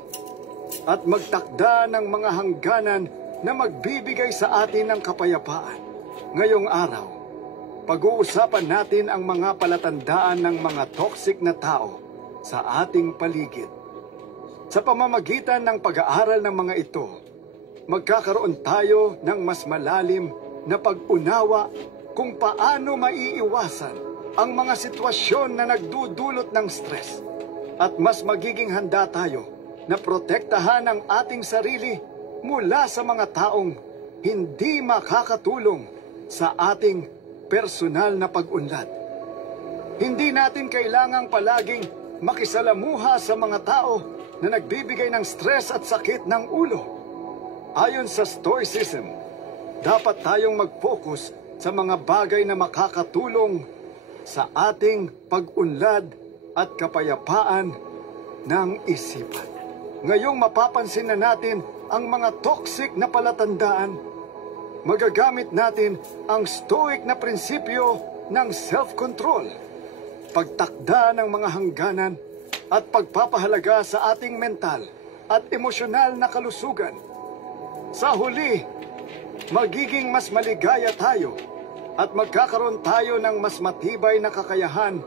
at magtakda ng mga hangganan na magbibigay sa atin ng kapayapaan. Ngayong araw, pag-uusapan natin ang mga palatandaan ng mga toxic na tao sa ating paligid. Sa pamamagitan ng pag-aaral ng mga ito, magkakaroon tayo ng mas malalim na pag-unawa kung paano maiiwasan ang mga sitwasyon na nagdudulot ng stress at mas magiging handa tayo na protektahan ang ating sarili mula sa mga taong hindi makakatulong sa ating personal na pag-unlad. Hindi natin kailangang palaging makisalamuha sa mga tao na nagbibigay ng stress at sakit ng ulo. Ayon sa Stoicism, dapat tayong mag-focus sa mga bagay na makakatulong sa ating pag-unlad at kapayapaan ng isipan. Ngayong mapapansin na natin ang mga toxic na palatandaan, magagamit natin ang Stoic na prinsipyo ng self-control, pagtakda ng mga hangganan at pagpapahalaga sa ating mental at emosyonal na kalusugan. Sa huli, magiging mas maligaya tayo at magkakaroon tayo ng mas matibay na kakayahan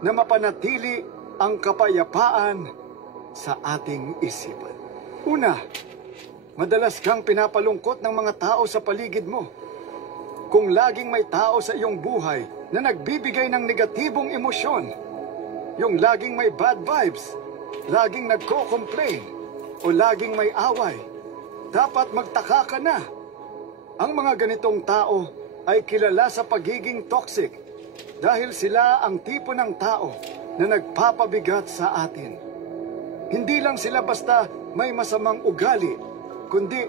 na mapanatili ang kapayapaan sa ating isipan. Una, madalas kang pinapalungkot ng mga tao sa paligid mo. Kung laging may tao sa iyong buhay na nagbibigay ng negatibong emosyon, yung laging may bad vibes, laging nagko-complain, o laging may away, dapat magtaka ka na. Ang mga ganitong tao ay kilala sa pagiging toxic dahil sila ang tipo ng tao na nagpapabigat sa atin. Hindi lang sila basta may masamang ugali, kundi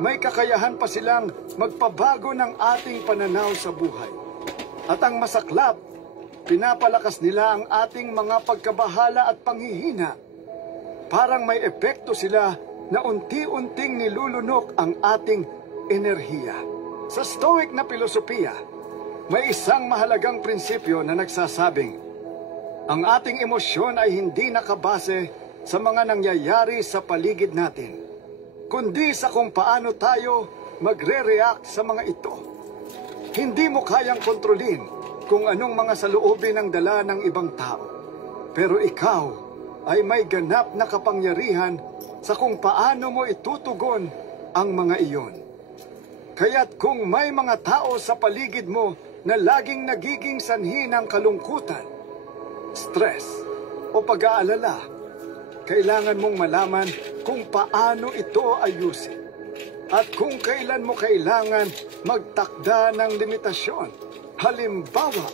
may kakayahan pa silang magpabago ng ating pananaw sa buhay. At ang masaklap, pinapalakas nila ang ating mga pagkabahala at panghihina. Parang may epekto sila na unti-unting nilulunok ang ating enerhiya. Sa Stoic na filosofiya, may isang mahalagang prinsipyo na nagsasabing, ang ating emosyon ay hindi nakabase sa mga nangyayari sa paligid natin, kundi sa kung paano tayo magre-react sa mga ito. Hindi mo kayang kontrolin kung anong mga saloobin ang dala ng ibang tao, pero ikaw ay may ganap na kapangyarihan sa kung paano mo itutugon ang mga iyon. Kaya't kung may mga tao sa paligid mo na laging nagiging sanhi ng kalungkutan, stress o pag-aalala, kailangan mong malaman kung paano ito ayusin at kung kailan mo kailangan magtakda ng limitasyon. Halimbawa,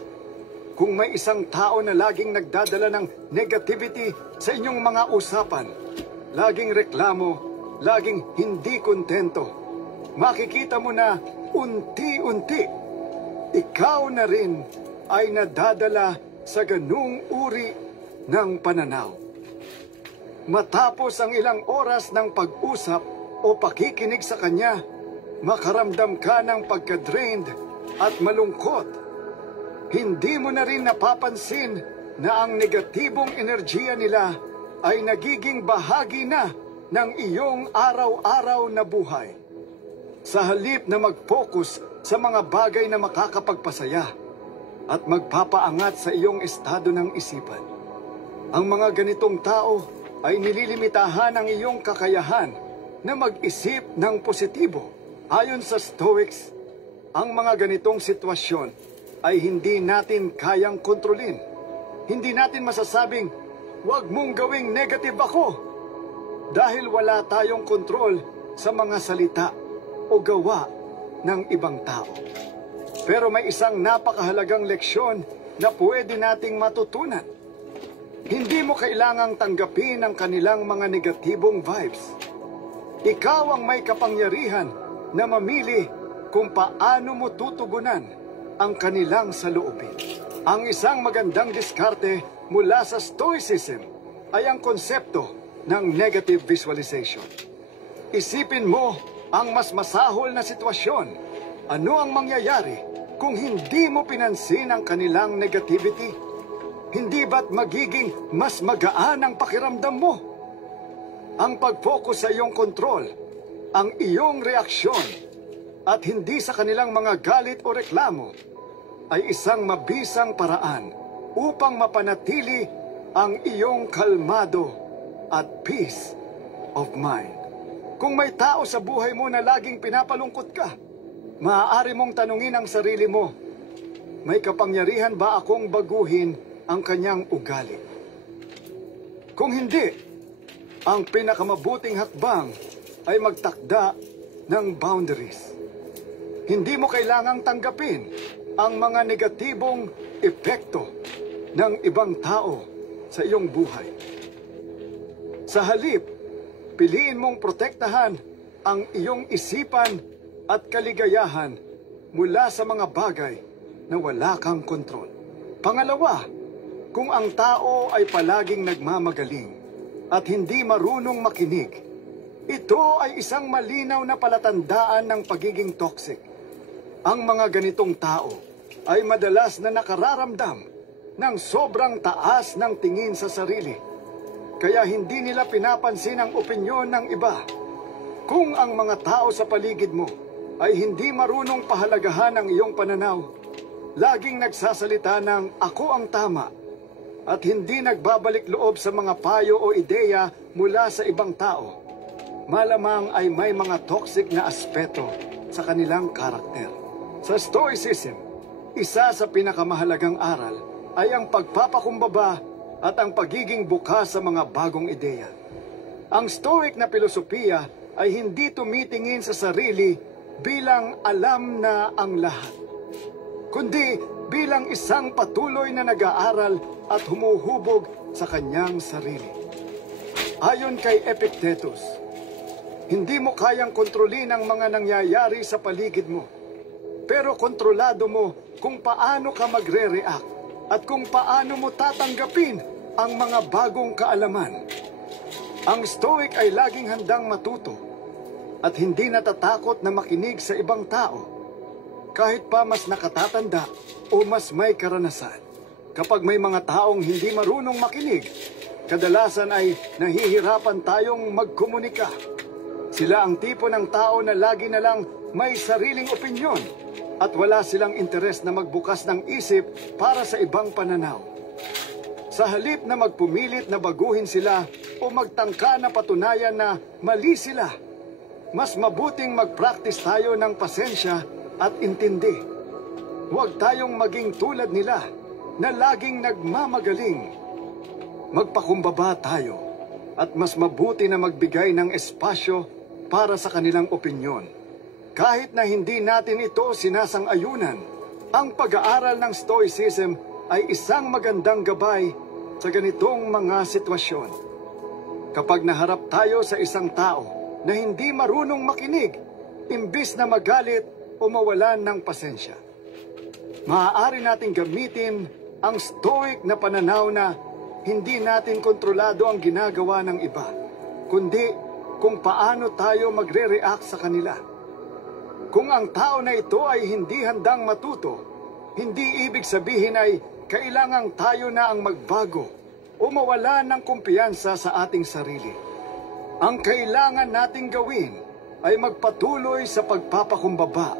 kung may isang tao na laging nagdadala ng negativity sa inyong mga usapan, laging reklamo, laging hindi kontento, makikita mo na unti-unti, ikaw na rin ay nadadala sa ganung uri ng pananaw. Matapos ang ilang oras ng pag-usap o pakikinig sa kanya, makaramdam ka ng pagka-drained at malungkot. Hindi mo na rin napapansin na ang negatibong enerhiya nila ay nagiging bahagi na ng iyong araw-araw na buhay. Sa halip na mag-focus sa mga bagay na makakapagpasaya at magpapaangat sa iyong estado ng isipan, ang mga ganitong tao ay nililimitahan ang iyong kakayahan na mag-isip ng positibo. Ayon sa Stoics, ang mga ganitong sitwasyon ay hindi natin kayang kontrolin. Hindi natin masasabing, "Huwag mong gawing negative ako," dahil wala tayong kontrol sa mga salita o gawa ng ibang tao. Pero may isang napakahalagang leksyon na pwede nating matutunan. Hindi mo kailangang tanggapin ang kanilang mga negatibong vibes. Ikaw ang may kapangyarihan na mamili kung paano mo tutugunan ang kanilang saloobin. Ang isang magandang diskarte mula sa Stoicism ay ang konsepto ng negative visualization. Isipin mo ang mas masahol na sitwasyon. Ano ang mangyayari kung hindi mo pinansin ang kanilang negativity? Hindi ba't magiging mas magaan ang pakiramdam mo? Ang pag-focus sa iyong kontrol, ang iyong reaksyon, at hindi sa kanilang mga galit o reklamo, ay isang mabisang paraan upang mapanatili ang iyong kalmado at peace of mind. Kung may tao sa buhay mo na laging pinapalungkot ka, maaari mong tanungin ang sarili mo, may kapangyarihan ba akong baguhin ang kanyang ugali? Kung hindi, ang pinakamabuting hakbang ay magtakda ng boundaries. Hindi mo kailangang tanggapin ang mga negatibong epekto ng ibang tao sa iyong buhay. Sa halip, piliin mong protektahan ang iyong isipan at kaligayahan mula sa mga bagay na wala kang kontrol. Pangalawa, kung ang tao ay palaging nagmamagaling at hindi marunong makinig, ito ay isang malinaw na palatandaan ng pagiging toxic. Ang mga ganitong tao ay madalas na nakararamdam ng sobrang taas ng tingin sa sarili. Kaya hindi nila pinapansin ang opinyon ng iba. Kung ang mga tao sa paligid mo ay hindi marunong pahalagahan ang iyong pananaw, laging nagsasalita ng ako ang tama, at hindi nagbabalik loob sa mga payo o ideya mula sa ibang tao, malamang ay may mga toxic na aspeto sa kanilang karakter. Sa Stoicism, isa sa pinakamahalagang aral ay ang pagpapakumbaba at ang pagiging bukas sa mga bagong ideya. Ang Stoic na filosofiya ay hindi tumitingin sa sarili bilang alam na ang lahat, kundi bilang isang patuloy na nag-aaral at humuhubog sa kanyang sarili. Ayon kay Epictetus, hindi mo kayang kontrolin ang mga nangyayari sa paligid mo, pero kontrolado mo kung paano ka magre-react at kung paano mo tatanggapin ang mga bagong kaalaman. Ang Stoic ay laging handang matuto at hindi natatakot na makinig sa ibang tao, kahit pa mas nakatatanda o mas may karanasan. Kapag may mga taong hindi marunong makinig, kadalasan ay nahihirapan tayong magkomunika. Sila ang tipo ng tao na lagi na lang may sariling opinyon at wala silang interes na magbukas ng isip para sa ibang pananaw. Sa halip na magpumilit na baguhin sila o magtangka na patunayan na mali sila, mas mabuting mag-practice tayo ng pasensya at intindi. Huwag tayong maging tulad nila na laging nagmamagaling. Magpakumbaba tayo at mas mabuti na magbigay ng espasyo para sa kanilang opinyon. Kahit na hindi natin ito sinasang-ayunan, ang pag-aaral ng Stoicism ay isang magandang gabay sa ganitong mga sitwasyon. Kapag naharap tayo sa isang tao na hindi marunong makinig, imbis na magalit o mawalan ng pasensya, maaari nating gamitin ang Stoic na pananaw na hindi natin kontrolado ang ginagawa ng iba, kundi kung paano tayo magre-react sa kanila. Kung ang tao na ito ay hindi handang matuto, hindi ibig sabihin ay kailangang tayo na ang magbago o mawala ng kumpiyansa sa ating sarili. Ang kailangan nating gawin ay magpatuloy sa pagpapakumbaba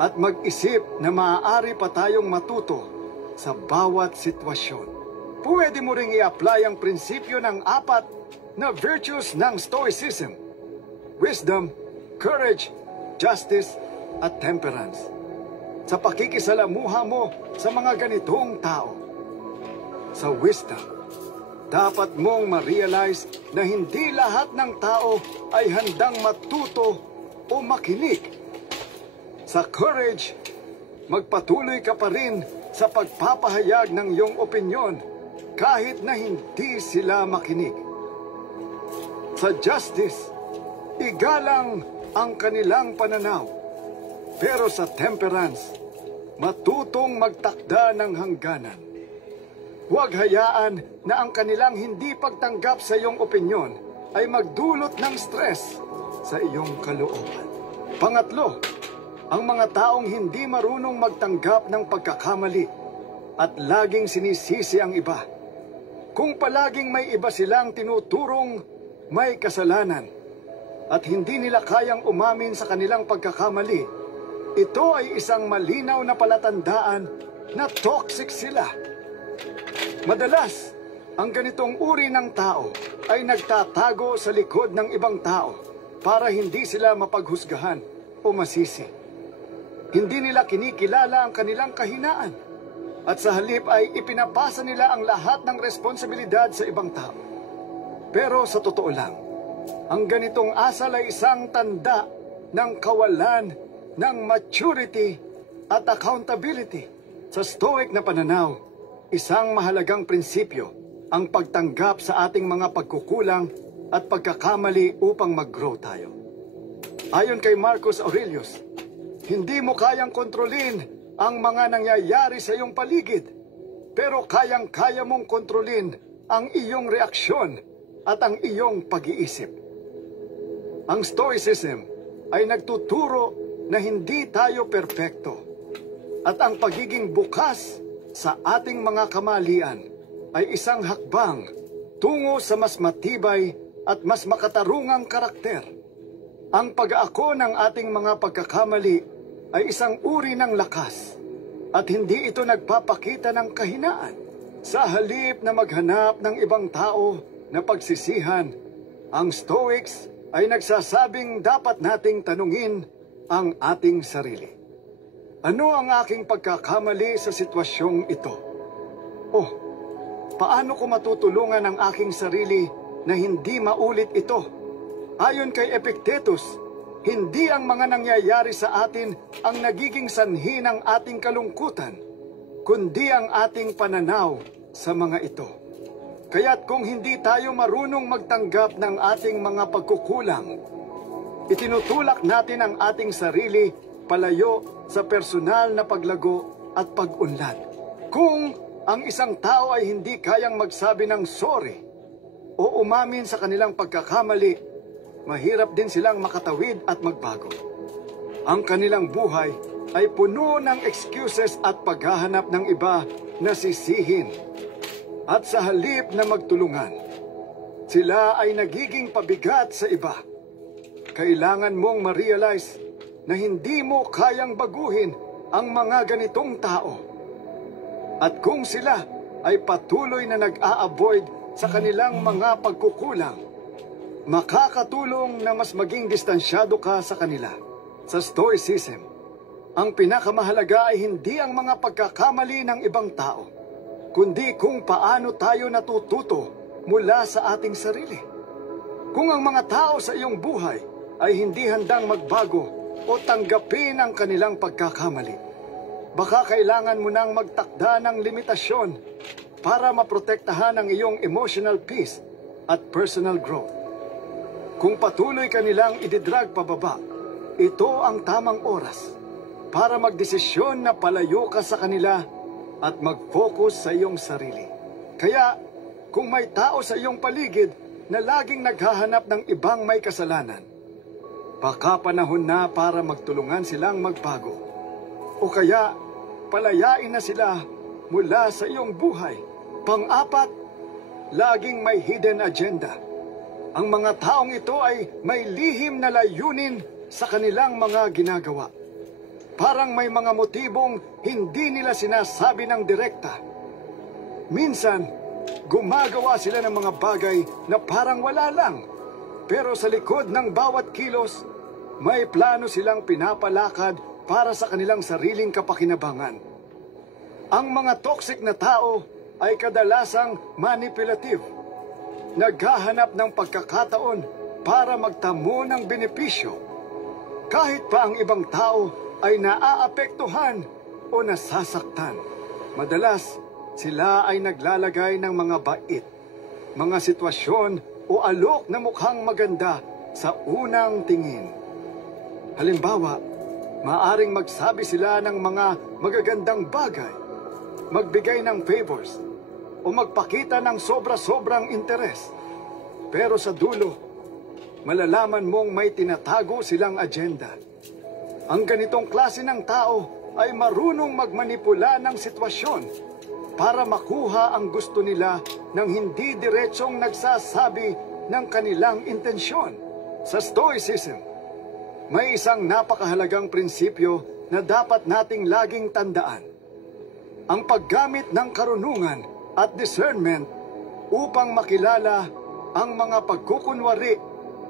at mag-isip na maaari pa tayong matuto sa bawat sitwasyon. Pwede mo ring i-apply ang prinsipyo ng 4 na virtues ng Stoicism: wisdom, courage, justice, at temperance sa pakikisalamuha mo sa mga ganitong tao. Sa wisdom, dapat mong ma-realize na hindi lahat ng tao ay handang matuto o makinig. Sa courage, magpatuloy ka pa rin sa pagpapahayag ng iyong opinyon kahit na hindi sila makinig. Sa justice, igalang ang kanilang pananaw. Pero sa temperance, matutong magtakda ng hangganan. Huwag hayaan na ang kanilang hindi pagtanggap sa iyong opinyon ay magdulot ng stress sa iyong kalooban. Pangatlo, ang mga taong hindi marunong magtanggap ng pagkakamali at laging sinisisi ang iba. Kung palaging may iba silang tinuturong may kasalanan at hindi nila kayang umamin sa kanilang pagkakamali, ito ay isang malinaw na palatandaan na toxic sila. Madalas, Ang ganitong uri ng tao ay nagtatago sa likod ng ibang tao para hindi sila mapaghusgahan o masisi. Hindi nila kinikilala ang kanilang kahinaan at sa halip ay ipinapasa nila ang lahat ng responsibilidad sa ibang tao. Pero sa totoo lang, ang ganitong asal ay isang tanda ng kawalan ng maturity at accountability. Sa Stoic na pananaw, isang mahalagang prinsipyo ang pagtanggap sa ating mga pagkukulang at pagkakamali upang mag-grow tayo. Ayon kay Marcus Aurelius, hindi mo kayang kontrolin ang mga nangyayari sa iyong paligid, pero kayang-kaya mong kontrolin ang iyong reaksyon at ang iyong pag-iisip. Ang Stoicism ay nagtuturo na hindi tayo perpekto at ang pagiging bukas sa ating mga kamalian ay isang hakbang tungo sa mas matibay at mas makatarungang karakter. Ang pag-aako ng ating mga pagkakamali ay isang uri ng lakas at hindi ito nagpapakita ng kahinaan. Sa halip na maghanap ng ibang tao na pagsisihan, ang Stoics ay nagsasabing dapat nating tanungin ang ating sarili. Ano ang aking pagkakamali sa sitwasyong ito? Paano ko matutulungan ang aking sarili na hindi maulit ito? Ayon kay Epictetus, hindi ang mga nangyayari sa atin ang nagiging sanhi ng ating kalungkutan, kundi ang ating pananaw sa mga ito. Kaya't kung hindi tayo marunong magtanggap ng ating mga pagkukulang, itinutulak natin ang ating sarili palayo sa personal na paglago at pag-unlad. Kung ang isang tao ay hindi kayang magsabi ng sorry o umamin sa kanilang pagkakamali, mahirap din silang makatawid at magbago. Ang kanilang buhay ay puno ng excuses at paghahanap ng iba na sisihin. At sa halip na magtulungan, sila ay nagiging pabigat sa iba. Kailangan mong ma-realize na hindi mo kayang baguhin ang mga ganitong tao. At kung sila ay patuloy na nag-a-avoid sa kanilang mga pagkukulang, makakatulong na mas maging distansyado ka sa kanila. Sa Stoicism, ang pinakamahalaga ay hindi ang mga pagkakamali ng ibang tao, kundi kung paano tayo natututo mula sa ating sarili. Kung ang mga tao sa iyong buhay ay hindi handang magbago o tanggapin ang kanilang pagkakamali, baka kailangan mo nang magtakda ng limitasyon para maprotektahan ang iyong emotional peace at personal growth. Kung patuloy ka nilang ididrag pababa, ito ang tamang oras para magdesisyon na palayo ka sa kanila at mag-focus sa iyong sarili. Kaya, kung may tao sa iyong paligid na laging naghahanap ng ibang may kasalanan, baka panahon na para magtulungan silang magbago. O kaya, palayain na sila mula sa iyong buhay. Pang-apat, laging may hidden agenda. Ang mga taong ito ay may lihim na layunin sa kanilang mga ginagawa. Parang may mga motibong hindi nila sinasabi ng direkta. Minsan, gumagawa sila ng mga bagay na parang wala lang. Pero sa likod ng bawat kilos, may plano silang pinapalakad para sa kanilang sariling kapakinabangan. Ang mga toxic na tao ay kadalasang manipulative. Naghahanap ng pagkakataon para magtamo ng benepisyo. Kahit pa ang ibang tao ay naaapektuhan o nasasaktan. Madalas, sila ay naglalagay ng mga bait, mga sitwasyon o alok na mukhang maganda sa unang tingin. Halimbawa, maaring magsabi sila ng mga magagandang bagay, magbigay ng favors, o magpakita ng sobra-sobrang interes. Pero sa dulo, malalaman mong may tinatago silang agenda. Ang ganitong klase ng tao ay marunong magmanipula ng sitwasyon para makuha ang gusto nila nang hindi diretsong nagsasabi ng kanilang intensyon. Sa Stoicism, may isang napakahalagang prinsipyo na dapat nating laging tandaan. Ang paggamit ng karunungan at discernment upang makilala ang mga pagkukunwari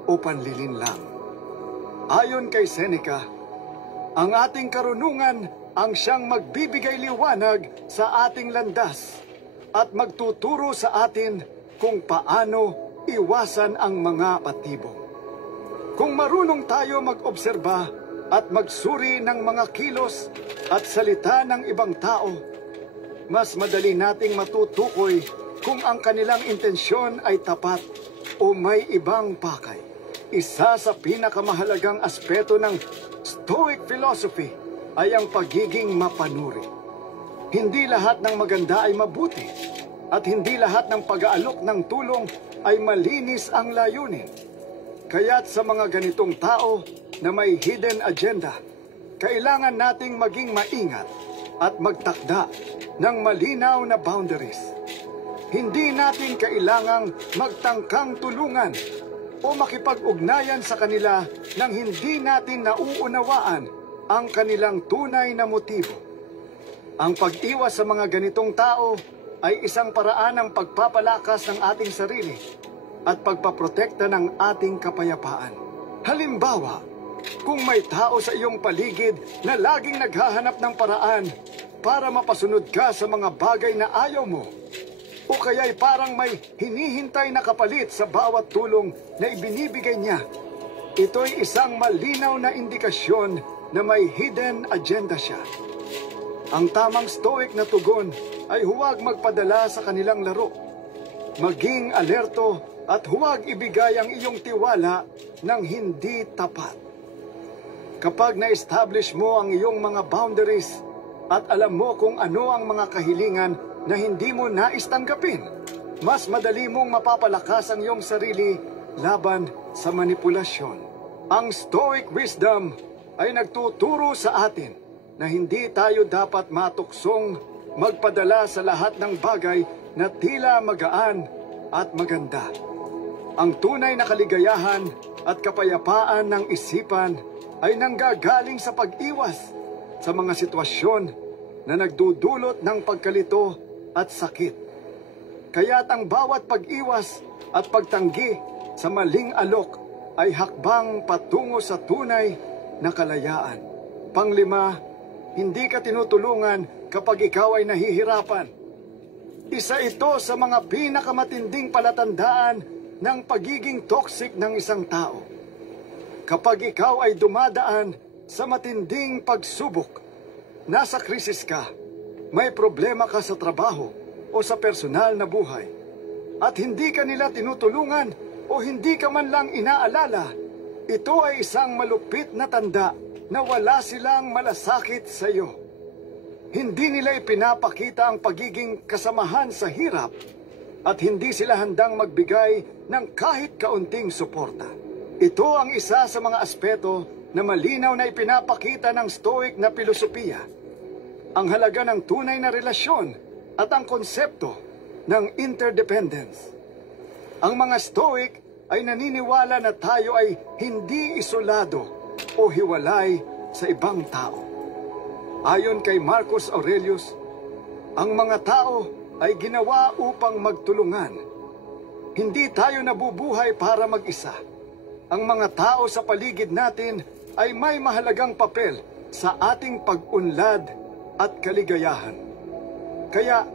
o panlilinlang. Ayon kay Seneca, ang ating karunungan ang siyang magbibigay liwanag sa ating landas at magtuturo sa atin kung paano iwasan ang mga patibong. Kung marunong tayo mag-obserba at magsuri ng mga kilos at salita ng ibang tao, mas madali nating matutukoy kung ang kanilang intensyon ay tapat o may ibang pakay. Isa sa pinakamahalagang aspeto ng Stoic philosophy ay ang pagiging mapanuri. Hindi lahat ng maganda ay mabuti at hindi lahat ng pag-aalok ng tulong ay malinis ang layunin. Kaya't sa mga ganitong tao na may hidden agenda, kailangan nating maging maingat at magtakda ng malinaw na boundaries. Hindi natin kailangang magtangkang tulungan o makipag-ugnayan sa kanila nang hindi natin nauunawaan ang kanilang tunay na motibo. Ang pag-iwas sa mga ganitong tao ay isang paraan ng pagpapalakas ng ating sarili at pagpaprotekta ng ating kapayapaan. Halimbawa, kung may tao sa iyong paligid na laging naghahanap ng paraan para mapasunod ka sa mga bagay na ayaw mo, o kaya'y parang may hinihintay na kapalit sa bawat tulong na ibinibigay niya, ito'y isang malinaw na indikasyon na may hidden agenda siya. Ang tamang stoic na tugon ay huwag magpadala sa kanilang laro. Maging alerto at huwag ibigay ang iyong tiwala ng hindi tapat. Kapag na-establish mo ang iyong mga boundaries at alam mo kung ano ang mga kahilingan na hindi mo nais tanggapin, mas madali mong mapapalakas ang iyong sarili laban sa manipulasyon. Ang Stoic wisdom ay nagtuturo sa atin na hindi tayo dapat matuksong magpadala sa lahat ng bagay na tila magaan at maganda. Ang tunay na kaligayahan at kapayapaan ng isipan ay nanggagaling sa pag-iwas sa mga sitwasyon na nagdudulot ng pagkalito at sakit. Kaya't ang bawat pag-iwas at pagtanggi sa maling alok ay hakbang patungo sa tunay na kalayaan. Panglima, hindi ka tinutulungan kapag ikaw ay nahihirapan. Isa ito sa mga pinakamatinding palatandaan ng pagiging toxic ng isang tao. Kapag ikaw ay dumadaan sa matinding pagsubok, nasa krisis ka, may problema ka sa trabaho o sa personal na buhay, at hindi ka nila tinutulungan o hindi ka man lang inaalala, ito ay isang malupit na tanda na wala silang malasakit sa iyo. Hindi nila ipinapakita ang pagiging kasamahan sa hirap at hindi sila handang magbigay ng kahit kaunting suporta. Ito ang isa sa mga aspeto na malinaw na ipinapakita ng Stoic na filosofiya. Ang halaga ng tunay na relasyon at ang konsepto ng interdependence. Ang mga Stoic ay naniniwala na tayo ay hindi isolado o hiwalay sa ibang tao. Ayon kay Marcus Aurelius, ang mga tao ay ginawa upang magtulungan. Hindi tayo nabubuhay para mag-isa. Ang mga tao sa paligid natin ay may mahalagang papel sa ating pag-unlad at kaligayahan. Kaya,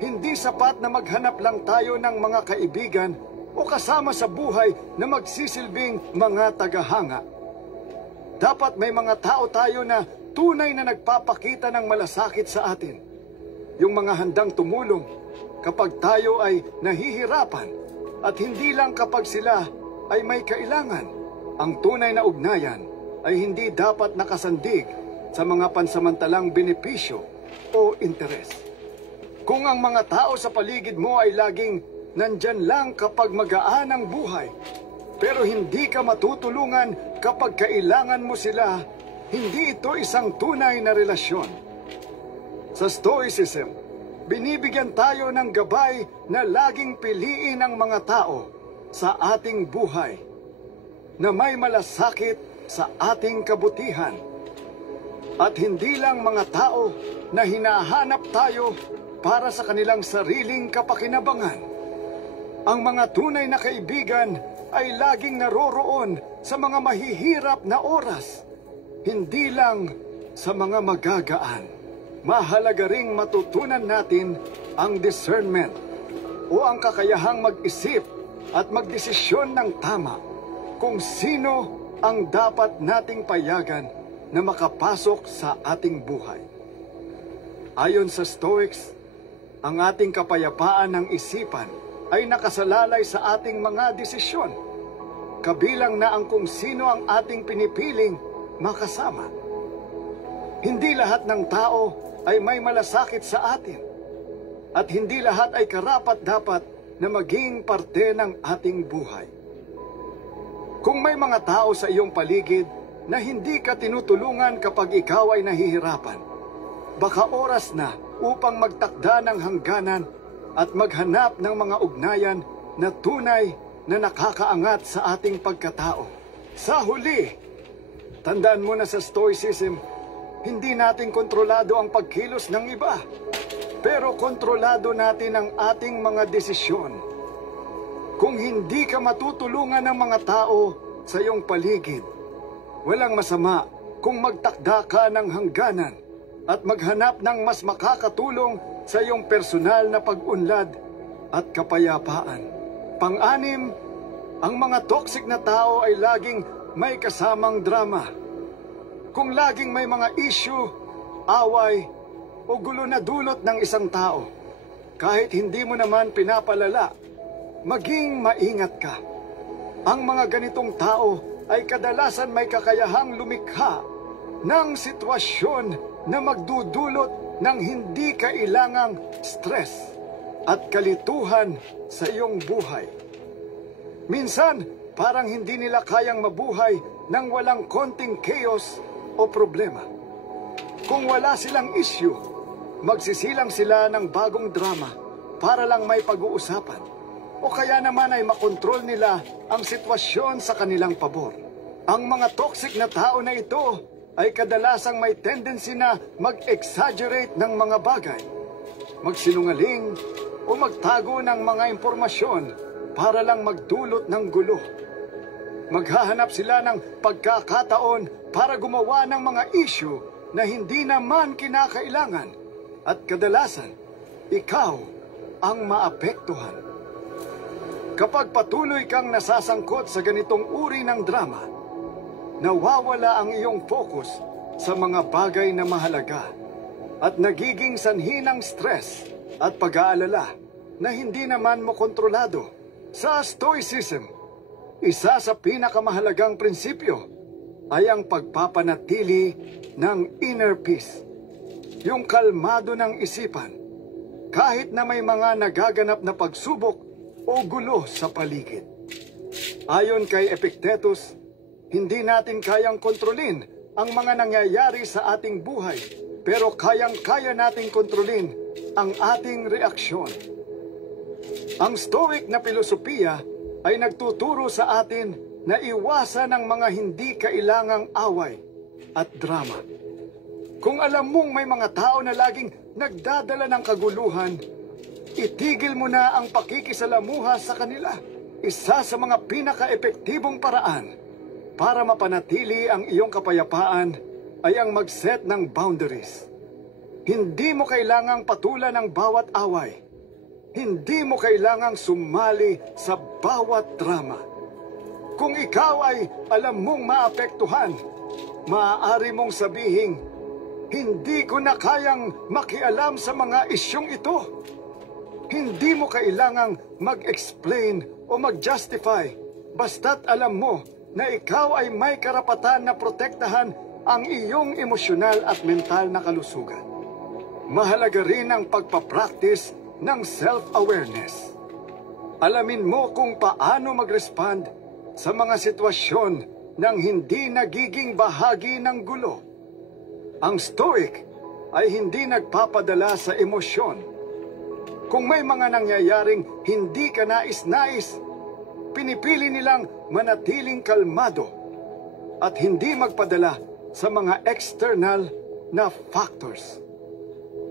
hindi sapat na maghanap lang tayo ng mga kaibigan o kasama sa buhay na magsisilbing mga tagahanga. Dapat may mga tao tayo na tunay na nagpapakita ng malasakit sa atin. Yung mga handang tumulong kapag tayo ay nahihirapan at hindi lang kapag sila ay may kailangan. Ang tunay na ugnayan ay hindi dapat nakasandig sa mga pansamantalang benepisyo o interes. Kung ang mga tao sa paligid mo ay laging nandyan lang kapag magaan ang buhay, pero hindi ka matutulungan kapag kailangan mo sila, hindi ito isang tunay na relasyon. Sa Stoicism, binibigyan tayo ng gabay na laging piliin ang mga tao sa ating buhay na may malasakit sa ating kabutihan. At hindi lang mga tao na hinahanap tayo para sa kanilang sariling kapakinabangan. Ang mga tunay na kaibigan ay laging naroroon sa mga mahihirap na oras, hindi lang sa mga magagaan. Mahalaga ring matutunan natin ang discernment o ang kakayahang mag-isip at magdesisyon ng tama kung sino ang dapat nating payagan na makapasok sa ating buhay. Ayon sa Stoics, ang ating kapayapaan ng isipan ay nakasalalay sa ating mga desisyon, kabilang na ang kung sino ang ating pinipiling makasama. Hindi lahat ng tao ay may malasakit sa atin, at hindi lahat ay karapat-dapat na maging parte ng ating buhay. Kung may mga tao sa iyong paligid na hindi ka tinutulungan kapag ikaw ay nahihirapan, baka oras na upang magtakda ng hangganan at maghanap ng mga ugnayan na tunay na nakakaangat sa ating pagkatao. Sa huli, tandaan mo na sa Stoicism, hindi natin kontrolado ang pagkilos ng iba, pero kontrolado natin ang ating mga desisyon. Kung hindi ka matutulungan ng mga tao sa iyong paligid, walang masama kung magtakda ka ng hangganan at maghanap ng mas makakatulong sa iyong personal na pag-unlad at kapayapaan. Pang-anim, ang mga toxic na tao ay laging may kasamang drama. Kung laging may mga issue, away, o gulo na dulot ng isang tao, kahit hindi mo naman pinapalala, maging maingat ka. Ang mga ganitong tao ay kadalasan may kakayahang lumikha ng sitwasyon na magdudulot ng hindi kailangang stress at kalituhan sa iyong buhay. Minsan, parang hindi nila kayang mabuhay nang walang konting chaos o problema. Kung wala silang issue, magsisilang sila ng bagong drama para lang may pag-uusapan. O kaya naman ay makontrol nila ang sitwasyon sa kanilang pabor. Ang mga toxic na tao na ito ay kadalasang may tendency na mag-exaggerate ng mga bagay, magsinungaling o magtago ng mga impormasyon para lang magdulot ng gulo. Maghahanap sila ng pagkakataon para gumawa ng mga issue na hindi naman kinakailangan, at kadalasan, ikaw ang maapektuhan. Kapag patuloy kang nasasangkot sa ganitong uri ng drama, nawawala ang iyong focus sa mga bagay na mahalaga at nagiging sanhi ng stress at pag-aalala na hindi naman mo kontrolado. Sa Stoicism, isa sa pinakamahalagang prinsipyo ay ang pagpapanatili ng inner peace, yung kalmado ng isipan, kahit na may mga nagaganap na pagsubok o gulo sa paligid. Ayon kay Epictetus, hindi natin kayang kontrolin ang mga nangyayari sa ating buhay, pero kayang-kaya nating kontrolin ang ating reaksyon. Ang Stoic na filosofiya ay nagtuturo sa atin na iwasan ang mga hindi kailangang away at drama. Kung alam mong may mga tao na laging nagdadala ng kaguluhan, itigil mo na ang pakikisalamuha sa kanila. Isa sa mga pinaka-epektibong paraan para mapanatili ang iyong kapayapaan ay ang mag-set ng boundaries. Hindi mo kailangang patulan ng bawat away. Hindi mo kailangang sumali sa bawat drama. Kung ikaw ay alam mong maapektuhan, maaari mong sabihin, hindi ko na kayang makialam sa mga isyong ito. Hindi mo kailangang mag-explain o mag-justify, basta't alam mo na ikaw ay may karapatan na protektahan ang iyong emosyonal at mental na kalusugan. Mahalaga rin ang pagpapractice ng self-awareness. Alamin mo kung paano mag-respond sa mga sitwasyon nang hindi nagiging bahagi ng gulo. Ang Stoic ay hindi nagpapadala sa emosyon. Kung may mga nangyayaring hindi ka nais-nais, pinipili nilang manatiling kalmado at hindi magpadala sa mga external na factors.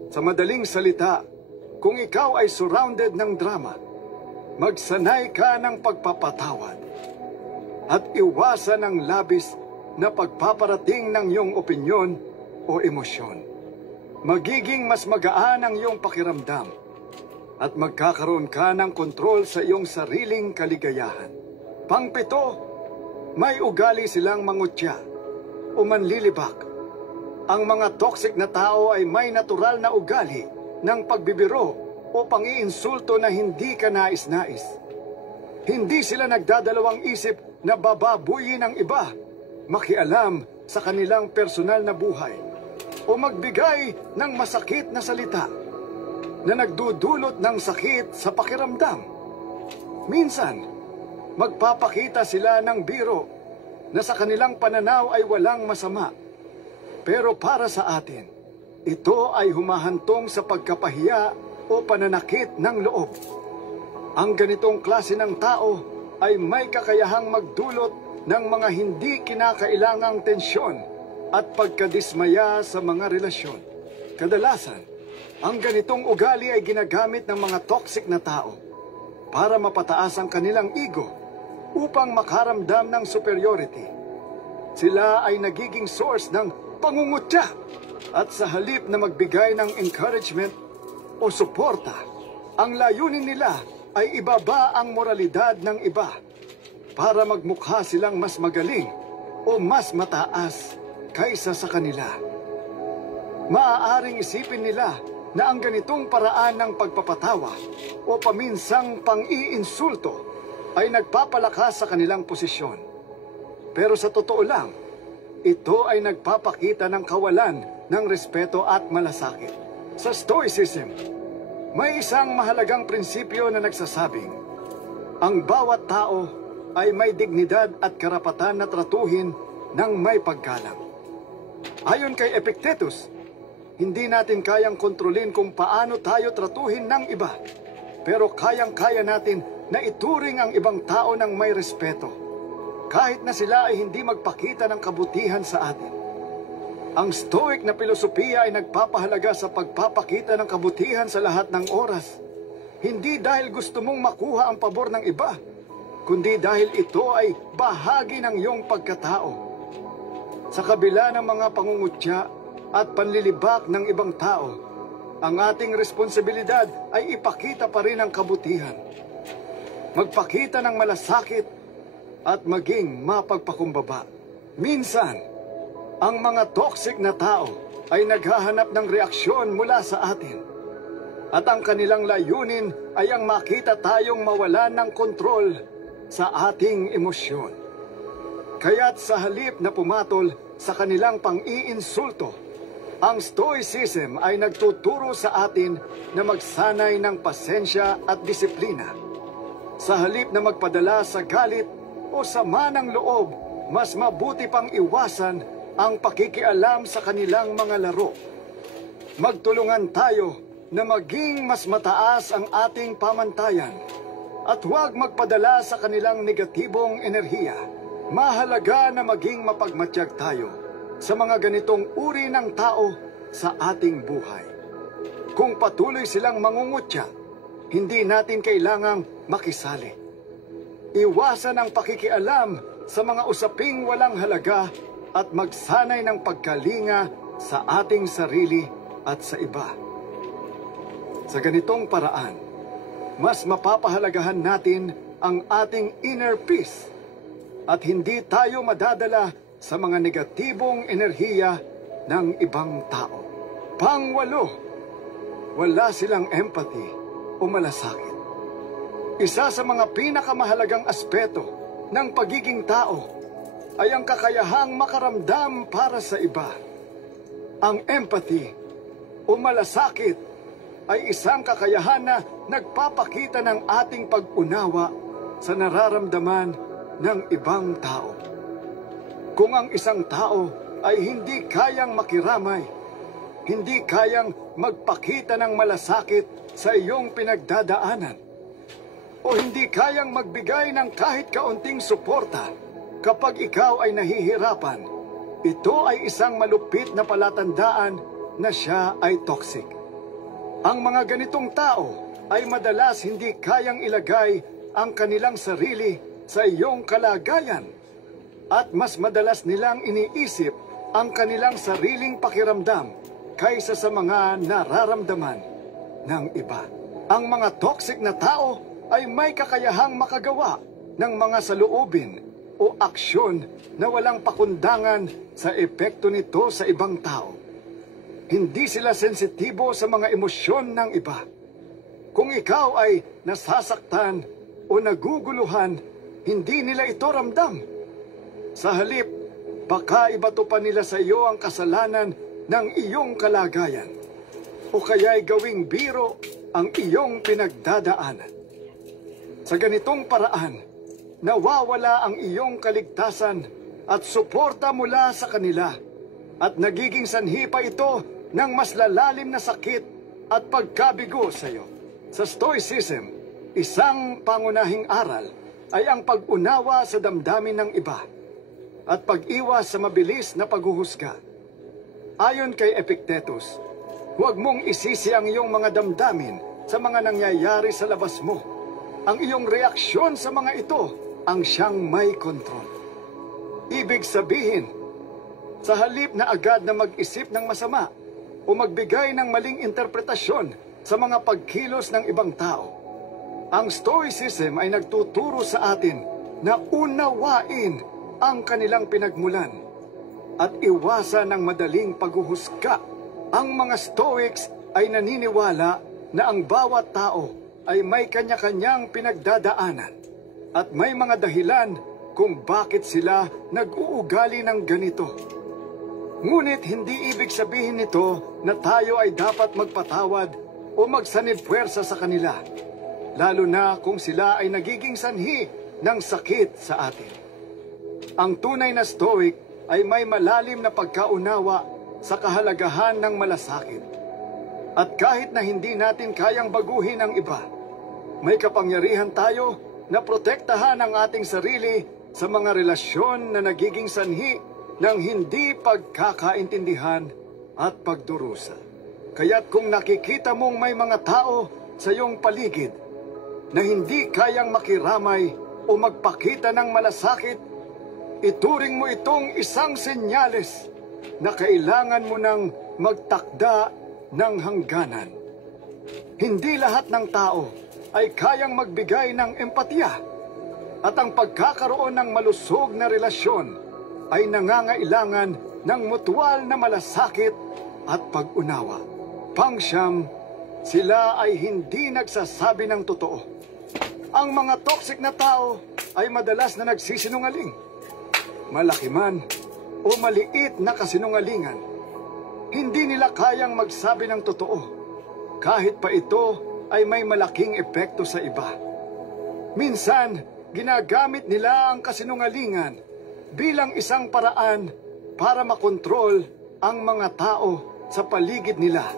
Sa madaling salita, kung ikaw ay surrounded ng drama, Magsanay ka ng pagpapatawad at iwasan ang labis na pagpaparating ng iyong opinyon o emosyon. Magiging mas magaan ang iyong pakiramdam at magkakaroon ka ng kontrol sa iyong sariling kaligayahan. Pangpito, may ugali silang mangutya o manlilibak. Ang mga toxic na tao ay may natural na ugali ng pagbibiro o pangiinsulto na hindi ka nais-nais. Hindi sila nagdadalawang isip na bababuyin ang iba, makialam sa kanilang personal na buhay, o magbigay ng masakit na salita na nagdudulot ng sakit sa pakiramdam. Minsan, magpapakita sila ng biro na sa kanilang pananaw ay walang masama. Pero para sa atin, ito ay humahantong sa pagkapahiya o pananakit ng loob. Ang ganitong klase ng tao ay may kakayahang magdulot ng mga hindi kinakailangang tensyon at pagkadismaya sa mga relasyon. Kadalasan, ang ganitong ugali ay ginagamit ng mga toxic na tao para mapataas ang kanilang ego upang makaramdam ng superiority. Sila ay nagiging source ng pangungutya at sa halip na magbigay ng encouragement o suporta, ang layunin nila ay ibaba ang moralidad ng iba para magmukha silang mas magaling o mas mataas kaysa sa kanila. Maaaring isipin nila na ang ganitong paraan ng pagpapatawa o paminsang pang-iinsulto ay nagpapalakas sa kanilang posisyon. Pero sa totoo lang, ito ay nagpapakita ng kawalan ng respeto at malasakit. Sa Stoicism, may isang mahalagang prinsipyo na nagsasabing, ang bawat tao ay may dignidad at karapatan na tratuhin ng may paggalang. Ayon kay Epictetus, hindi natin kayang kontrolin kung paano tayo tratuhin ng iba, pero kayang-kaya natin na ituring ang ibang tao ng may respeto, kahit na sila ay hindi magpakita ng kabutihan sa atin. Ang Stoic na filosofiya ay nagpapahalaga sa pagpapakita ng kabutihan sa lahat ng oras, hindi dahil gusto mong makuha ang pabor ng iba, kundi dahil ito ay bahagi ng iyong pagkatao. Sa kabila ng mga pangungutya at panlilibak ng ibang tao, ang ating responsibilidad ay ipakita pa rin ang kabutihan. Magpakita ng malasakit at maging mapagpakumbaba. Minsan, ang mga toxic na tao ay naghahanap ng reaksyon mula sa atin. At ang kanilang layunin ay ang makita tayong mawalan ng kontrol sa ating emosyon. Kaya't sa halip na pumatol sa kanilang pang-iinsulto, ang Stoicism ay nagtuturo sa atin na magsanay ng pasensya at disiplina. Sa halip na magpadala sa galit o sama ng loob, mas mabuti pang iwasan ang pakikialam sa kanilang mga laro. Magtulungan tayo na maging mas mataas ang ating pamantayan at huwag magpadala sa kanilang negatibong enerhiya. Mahalaga na maging mapagmatyag tayo sa mga ganitong uri ng tao sa ating buhay. Kung patuloy silang mangungutya, hindi natin kailangang makisali. Iwasan ang pakikialam sa mga usaping walang halaga at magsanay ng pagkalinga sa ating sarili at sa iba. Sa ganitong paraan, mas mapapahalagahan natin ang ating inner peace at hindi tayo madadala sa mga negatibong enerhiya ng ibang tao. Pangwalo, wala silang empathy o malasakit. Isa sa mga pinakamahalagang aspeto ng pagiging tao ay ang kakayahang makaramdam para sa iba. Ang empathy o malasakit ay isang kakayahan na nagpapakita ng ating pag-unawa sa nararamdaman ng ibang tao. Kung ang isang tao ay hindi kayang makiramay, hindi kayang magpakita ng malasakit sa iyong pinagdadaanan, o hindi kayang magbigay ng kahit kaunting suporta kapag ikaw ay nahihirapan, ito ay isang malupit na palatandaan na siya ay toxic. Ang mga ganitong tao ay madalas hindi kayang ilagay ang kanilang sarili sa iyong kalagayan at mas madalas nilang iniisip ang kanilang sariling pakiramdam kaysa sa mga nararamdaman ng iba. Ang mga toxic na tao ay may kakayahang makagawa ng mga saloobin o aksyon na walang pakundangan sa epekto nito sa ibang tao. Hindi sila sensitibo sa mga emosyon ng iba. Kung ikaw ay nasasaktan o naguguluhan, hindi nila ito ramdam. Sa halip, baka ibato pa nila sa iyo ang kasalanan ng iyong kalagayan o kaya'y gawing biro ang iyong pinagdadaanan. Sa ganitong paraan, nawawala ang iyong kaligtasan at suporta mula sa kanila at nagiging sanhi pa ito ng mas lalalim na sakit at pagkabigo sa iyo. Sa Stoicism, isang pangunahing aral ay ang pag-unawa sa damdamin ng iba at pag-iwas sa mabilis na paghuhusga. Ayon kay Epictetus, huwag mong isisi ang iyong mga damdamin sa mga nangyayari sa labas mo. Ang iyong reaksyon sa mga ito ang siyang may kontrol. Ibig sabihin, sa halip na agad na mag-isip ng masama o magbigay ng maling interpretasyon sa mga pagkilos ng ibang tao, ang Stoicism ay nagtuturo sa atin na unawain ang kanilang pinagmulan at iwasan ng madaling paghuhusga. Ang mga Stoics ay naniniwala na ang bawat tao ay may kanya-kanyang pinagdadaanan at may mga dahilan kung bakit sila nag-uugali ng ganito. Ngunit hindi ibig sabihin nito na tayo ay dapat magpatawad o magsanib puwersa sa kanila, lalo na kung sila ay nagiging sanhi ng sakit sa atin. Ang tunay na Stoic ay may malalim na pagkaunawa sa kahalagahan ng malasakit. At kahit na hindi natin kayang baguhin ang iba, may kapangyarihan tayo na protektahan ang ating sarili sa mga relasyon na nagiging sanhi ng hindi pagkakaintindihan at pagdurusa. Kaya't kung nakikita mong may mga tao sa iyong paligid na hindi kayang makiramay o magpakita ng malasakit, ituring mo itong isang senyales na kailangan mo nang magtakda ng hangganan. Hindi lahat ng tao ay kayang magbigay ng empatiya at ang pagkakaroon ng malusog na relasyon ay nangangailangan ng mutual na malasakit at pag-unawa. Pangsyam, sila ay hindi nagsasabi ng totoo. Ang mga toxic na tao ay madalas na nagsisinungaling. Malaki man o maliit na kasinungalingan, hindi nila kayang magsabi ng totoo, kahit pa ito ay may malaking epekto sa iba. Minsan, ginagamit nila ang kasinungalingan bilang isang paraan para makontrol ang mga tao sa paligid nila,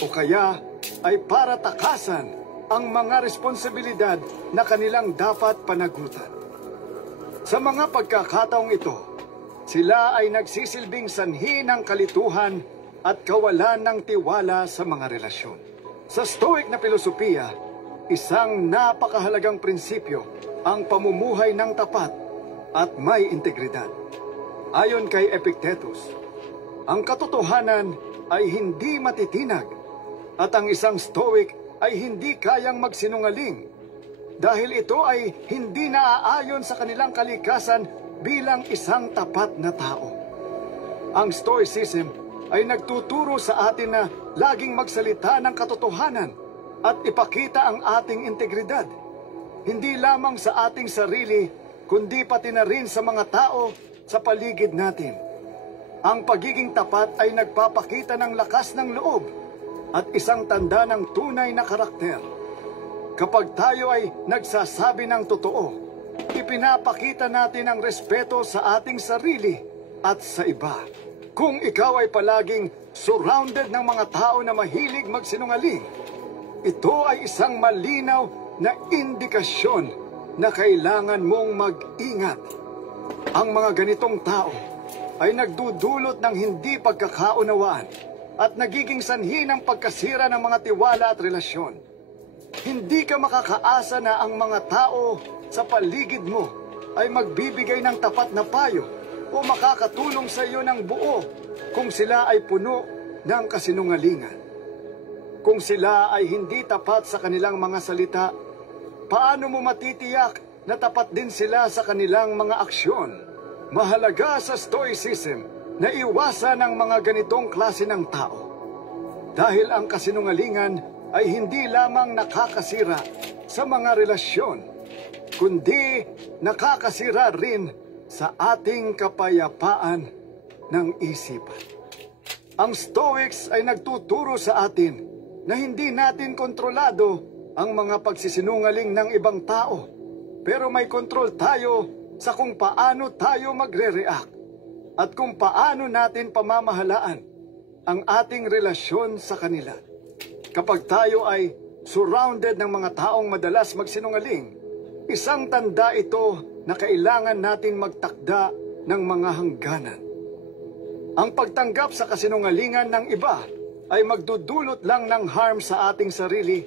o kaya ay para takasan ang mga responsibilidad na kanilang dapat panagutan. Sa mga pagkakataong ito, sila ay nagsisilbing sanhi ng kalituhan at kawalan ng tiwala sa mga relasyon. Sa Stoic na filosofiya, isang napakahalagang prinsipyo ang pamumuhay ng tapat at may integridad. Ayon kay Epictetus, ang katotohanan ay hindi matitinag at ang isang Stoic ay hindi kayang magsinungaling dahil ito ay hindi naaayon sa kanilang kalikasan bilang isang tapat na tao. Ang Stoicism ay nagtuturo sa atin na laging magsalita ng katotohanan at ipakita ang ating integridad, hindi lamang sa ating sarili, kundi pati na rin sa mga tao sa paligid natin. Ang pagiging tapat ay nagpapakita ng lakas ng loob at isang tanda ng tunay na karakter. Kapag tayo ay nagsasabi ng totoo, ipinapakita natin ang respeto sa ating sarili at sa iba. Kung ikaw ay palaging surrounded ng mga tao na mahilig magsinungaling, ito ay isang malinaw na indikasyon na kailangan mong mag-ingat. Ang mga ganitong tao ay nagdudulot ng hindi pagkakaunawaan at nagiging sanhi ng pagkasira ng mga tiwala at relasyon. Hindi ka makakaasa na ang mga tao sa paligid mo ay magbibigay ng tapat na payo o makakatulong sa iyo ng buo kung sila ay puno ng kasinungalingan. Kung sila ay hindi tapat sa kanilang mga salita, paano mo matitiyak na tapat din sila sa kanilang mga aksyon? Mahalaga sa Stoicism na iwasan ang mga ganitong klase ng tao. Dahil ang kasinungalingan ay hindi lamang nakakasira sa mga relasyon, kundi nakakasira rin sa ating kapayapaan ng isipan. Ang Stoics ay nagtuturo sa atin na hindi natin kontrolado ang mga pagsisinungaling ng ibang tao, pero may kontrol tayo sa kung paano tayo magre-react at kung paano natin pamamahalaan ang ating relasyon sa kanila. Kapag tayo ay surrounded ng mga taong madalas magsinungaling, isang tanda ito na kailangan nating magtakda ng mga hangganan. Ang pagtanggap sa kasinungalingan ng iba ay magdudulot lang ng harm sa ating sarili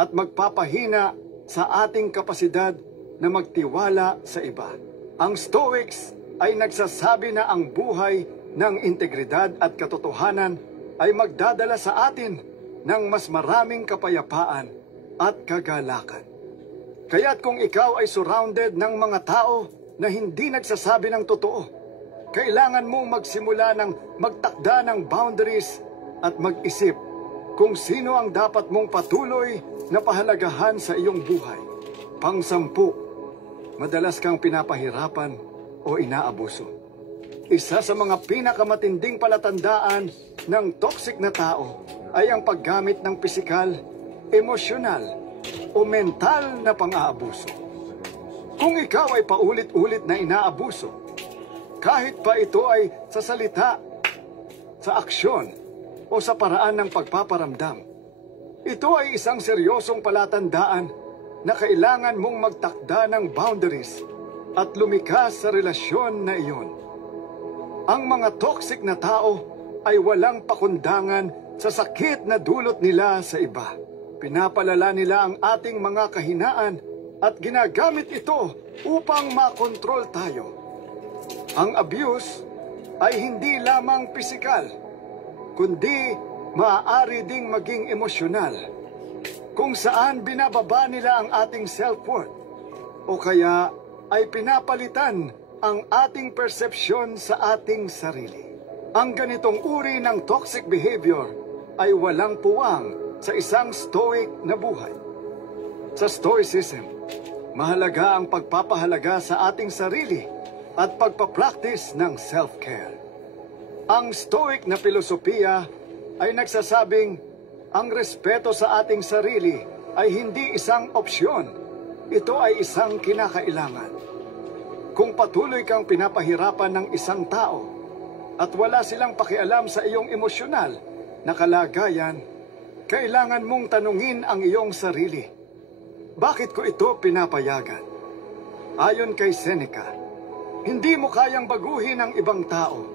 at magpapahina sa ating kapasidad na magtiwala sa iba. Ang Stoics ay nagsasabi na ang buhay ng integridad at katotohanan ay magdadala sa atin ng mas maraming kapayapaan at kagalakan. Kaya't kung ikaw ay surrounded ng mga tao na hindi nagsasabi ng totoo, kailangan mong magsimula ng magtakda ng boundaries at mag-isip kung sino ang dapat mong patuloy na pahalagahan sa iyong buhay. Pang-10, madalas kang pinapahirapan o inaabuso. Isa sa mga pinakamatinding palatandaan ng toxic na tao ay ang paggamit ng pisikal, emosyonal o mental na pang-aabuso. Kung ikaw ay paulit-ulit na inaabuso, kahit pa ito ay sa salita, sa aksyon, o sa paraan ng pagpaparamdam, ito ay isang seryosong palatandaan na kailangan mong magtakda ng boundaries at lumikas sa relasyon na iyon. Ang mga toxic na tao ay walang pakundangan sa sakit na dulot nila sa iba. Pinapalala nila ang ating mga kahinaan at ginagamit ito upang makontrol tayo. Ang abuse ay hindi lamang pisikal, kundi maaari ding maging emosyonal, kung saan binababa nila ang ating self-worth o kaya ay pinapalitan ang ating persepsyon sa ating sarili. Ang ganitong uri ng toxic behavior ay walang puwang sa isang stoic na buhay. Sa Stoicism, mahalaga ang pagpapahalaga sa ating sarili at pagpapractice ng self-care. Ang Stoic na filosofiya ay nagsasabing ang respeto sa ating sarili ay hindi isang opsyon. Ito ay isang kinakailangan. Kung patuloy kang pinapahirapan ng isang tao at wala silang pakialam sa iyong emosyonal na kalagayan, kailangan mong tanungin ang iyong sarili. Bakit ko ito pinapayagan? Ayon kay Seneca, hindi mo kayang baguhin ang ibang tao,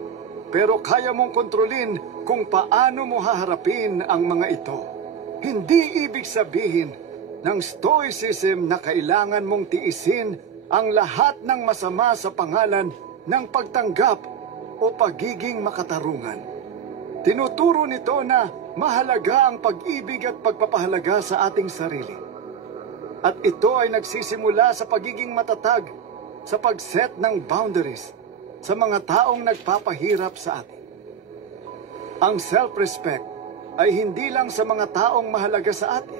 pero kaya mong kontrolin kung paano mo haharapin ang mga ito. Hindi ibig sabihin ng Stoicism na kailangan mong tiisin ang lahat ng masama sa pangalan ng pagtanggap o pagiging makatarungan. Tinuturo nito na mahalaga ang pag-ibig at pagpapahalaga sa ating sarili. At ito ay nagsisimula sa pagiging matatag sa pag-set ng boundaries sa mga taong nagpapahirap sa atin. Ang self-respect ay hindi lang sa mga taong mahalaga sa atin,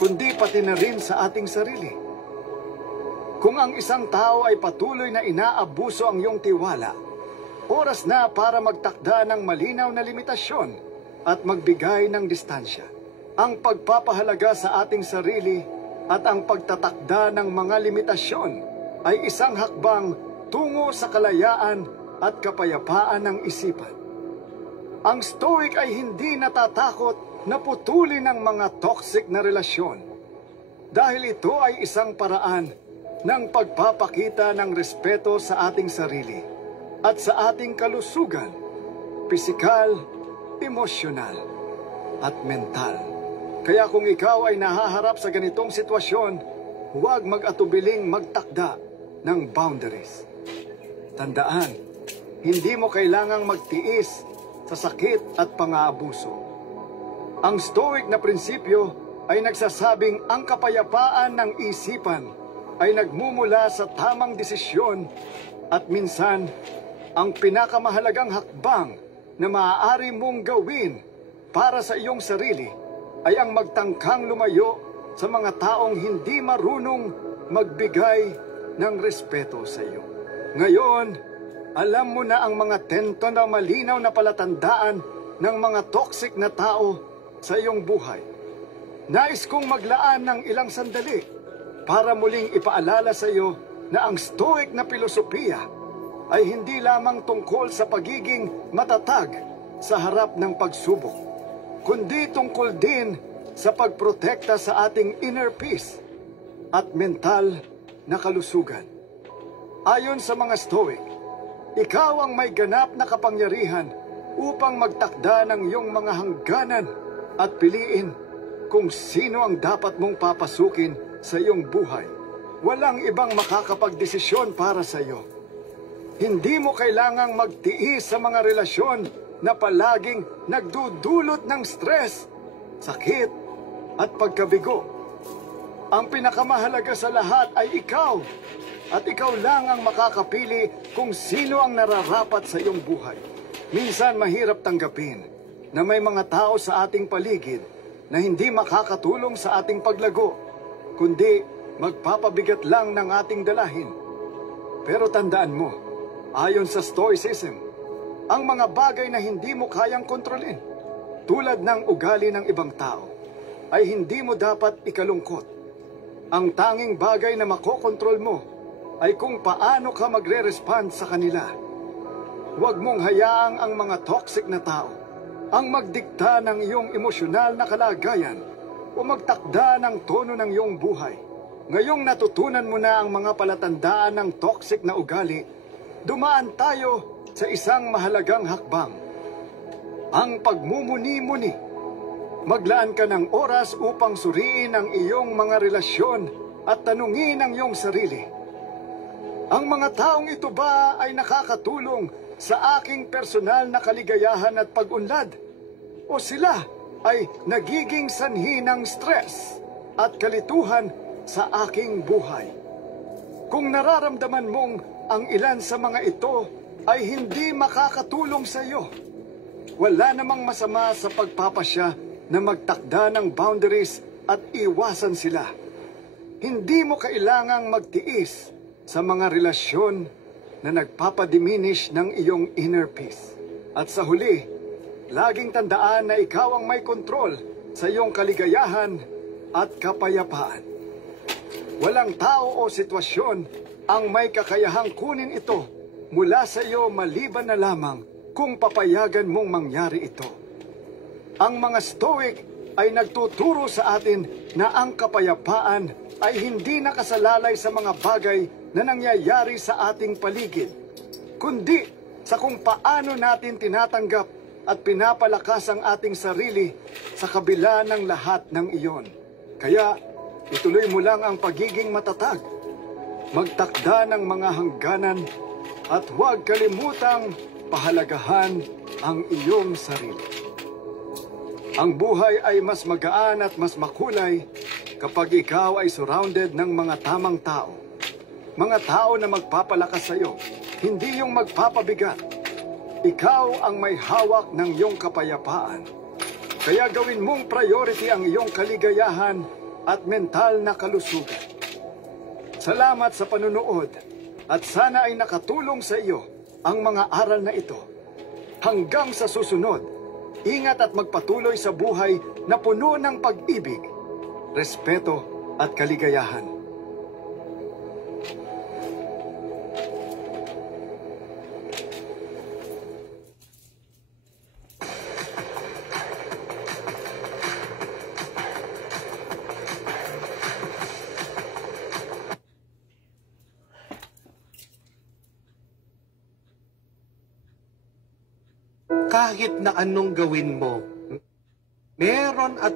kundi pati na rin sa ating sarili. Kung ang isang tao ay patuloy na inaabuso ang iyong tiwala, oras na para magtakda ng malinaw na limitasyon at magbigay ng distansya. Ang pagpapahalaga sa ating sarili at ang pagtatakda ng mga limitasyon ay isang hakbang tungo sa kalayaan at kapayapaan ng isipan. Ang Stoic ay hindi natatakot na putulin ang mga toxic na relasyon dahil ito ay isang paraan ng pagpapakita ng respeto sa ating sarili at sa ating kalusugan, pisikal, emosyonal, at mental. Kaya kung ikaw ay nahaharap sa ganitong sitwasyon, huwag mag-atubiling magtakda ng boundaries. Tandaan, hindi mo kailangang magtiis sa sakit at pang-aabuso. Ang Stoic na prinsipyo ay nagsasabing ang kapayapaan ng isipan ay nagmumula sa tamang desisyon at minsan ang pinakamahalagang hakbang na maaari mong gawin para sa iyong sarili ay ang magtangkang lumayo sa mga taong hindi marunong magbigay ng respeto sa iyo. Ngayon, alam mo na ang mga tento na malinaw na palatandaan ng mga toxic na tao sa iyong buhay. Nais kong maglaan ng ilang sandali para muling ipaalala sa iyo na ang Stoic na filosofiya ay hindi lamang tungkol sa pagiging matatag sa harap ng pagsubok, kundi tungkol din sa pagprotekta sa ating inner peace at mental na kalusugan. Ayon sa mga Stoic, ikaw ang may ganap na kapangyarihan upang magtakda ng iyong mga hangganan at piliin kung sino ang dapat mong papasukin sa iyong buhay. Walang ibang makakapagdesisyon para sa iyo. Hindi mo kailangang magtiis sa mga relasyon na palaging nagdudulot ng stress, sakit, at pagkabigo. Ang pinakamahalaga sa lahat ay ikaw, at ikaw lang ang makakapili kung sino ang nararapat sa iyong buhay. Minsan mahirap tanggapin na may mga tao sa ating paligid na hindi makakatulong sa ating paglago, kundi magpapabigat lang ng ating dalahin. Pero tandaan mo, ayon sa Stoicism, ang mga bagay na hindi mo kayang kontrolin, tulad ng ugali ng ibang tao, ay hindi mo dapat ikalungkot. Ang tanging bagay na makokontrol mo ay kung paano ka magre-respond sa kanila. Huwag mong hayaang ang mga toxic na tao ang magdikta ng iyong emosyonal na kalagayan o magtakda ng tono ng iyong buhay. Ngayong natutunan mo na ang mga palatandaan ng toxic na ugali, dumaan tayo sa isang mahalagang hakbang. Ang pagmumuni-muni. Maglaan ka ng oras upang suriin ang iyong mga relasyon at tanungin ang iyong sarili. Ang mga taong ito ba ay nakakatulong sa aking personal na kaligayahan at pag-unlad? O sila ay nagiging sanhi ng stress at kalituhan sa aking buhay? Kung nararamdaman mong ang ilan sa mga ito ay hindi makakatulong sa iyo, wala namang masama sa pagpapasya na magtakda ng boundaries at iwasan sila. Hindi mo kailangang magtiis sa mga relasyon na nagpapadiminish ng iyong inner peace. At sa huli, laging tandaan na ikaw ang may kontrol sa iyong kaligayahan at kapayapaan. Walang tao o sitwasyon ang may kakayahang kunin ito mula sa iyo maliban na lamang kung papayagan mong mangyari ito. Ang mga Stoic ay nagtuturo sa atin na ang kapayapaan ay hindi nakasalalay sa mga bagay na nangyayari sa ating paligid, kundi sa kung paano natin tinatanggap at pinapalakas ang ating sarili sa kabila ng lahat ng iyon. Kaya, ituloy mo lang ang pagiging matatag, magtakda ng mga hangganan, at huwag kalimutang pahalagahan ang iyong sarili. Ang buhay ay mas magaan at mas makulay kapag ikaw ay surrounded ng mga tamang tao. Mga tao na magpapalakas sa iyo, hindi yung magpapabigat. Ikaw ang may hawak ng iyong kapayapaan. Kaya gawin mong priority ang iyong kaligayahan at mental na kalusugan. Salamat sa panunood at sana ay nakatulong sa iyo ang mga aral na ito. Hanggang sa susunod, ingat at magpatuloy sa buhay na puno ng pag-ibig, respeto at kaligayahan. Kahit na anong gawin mo, meron at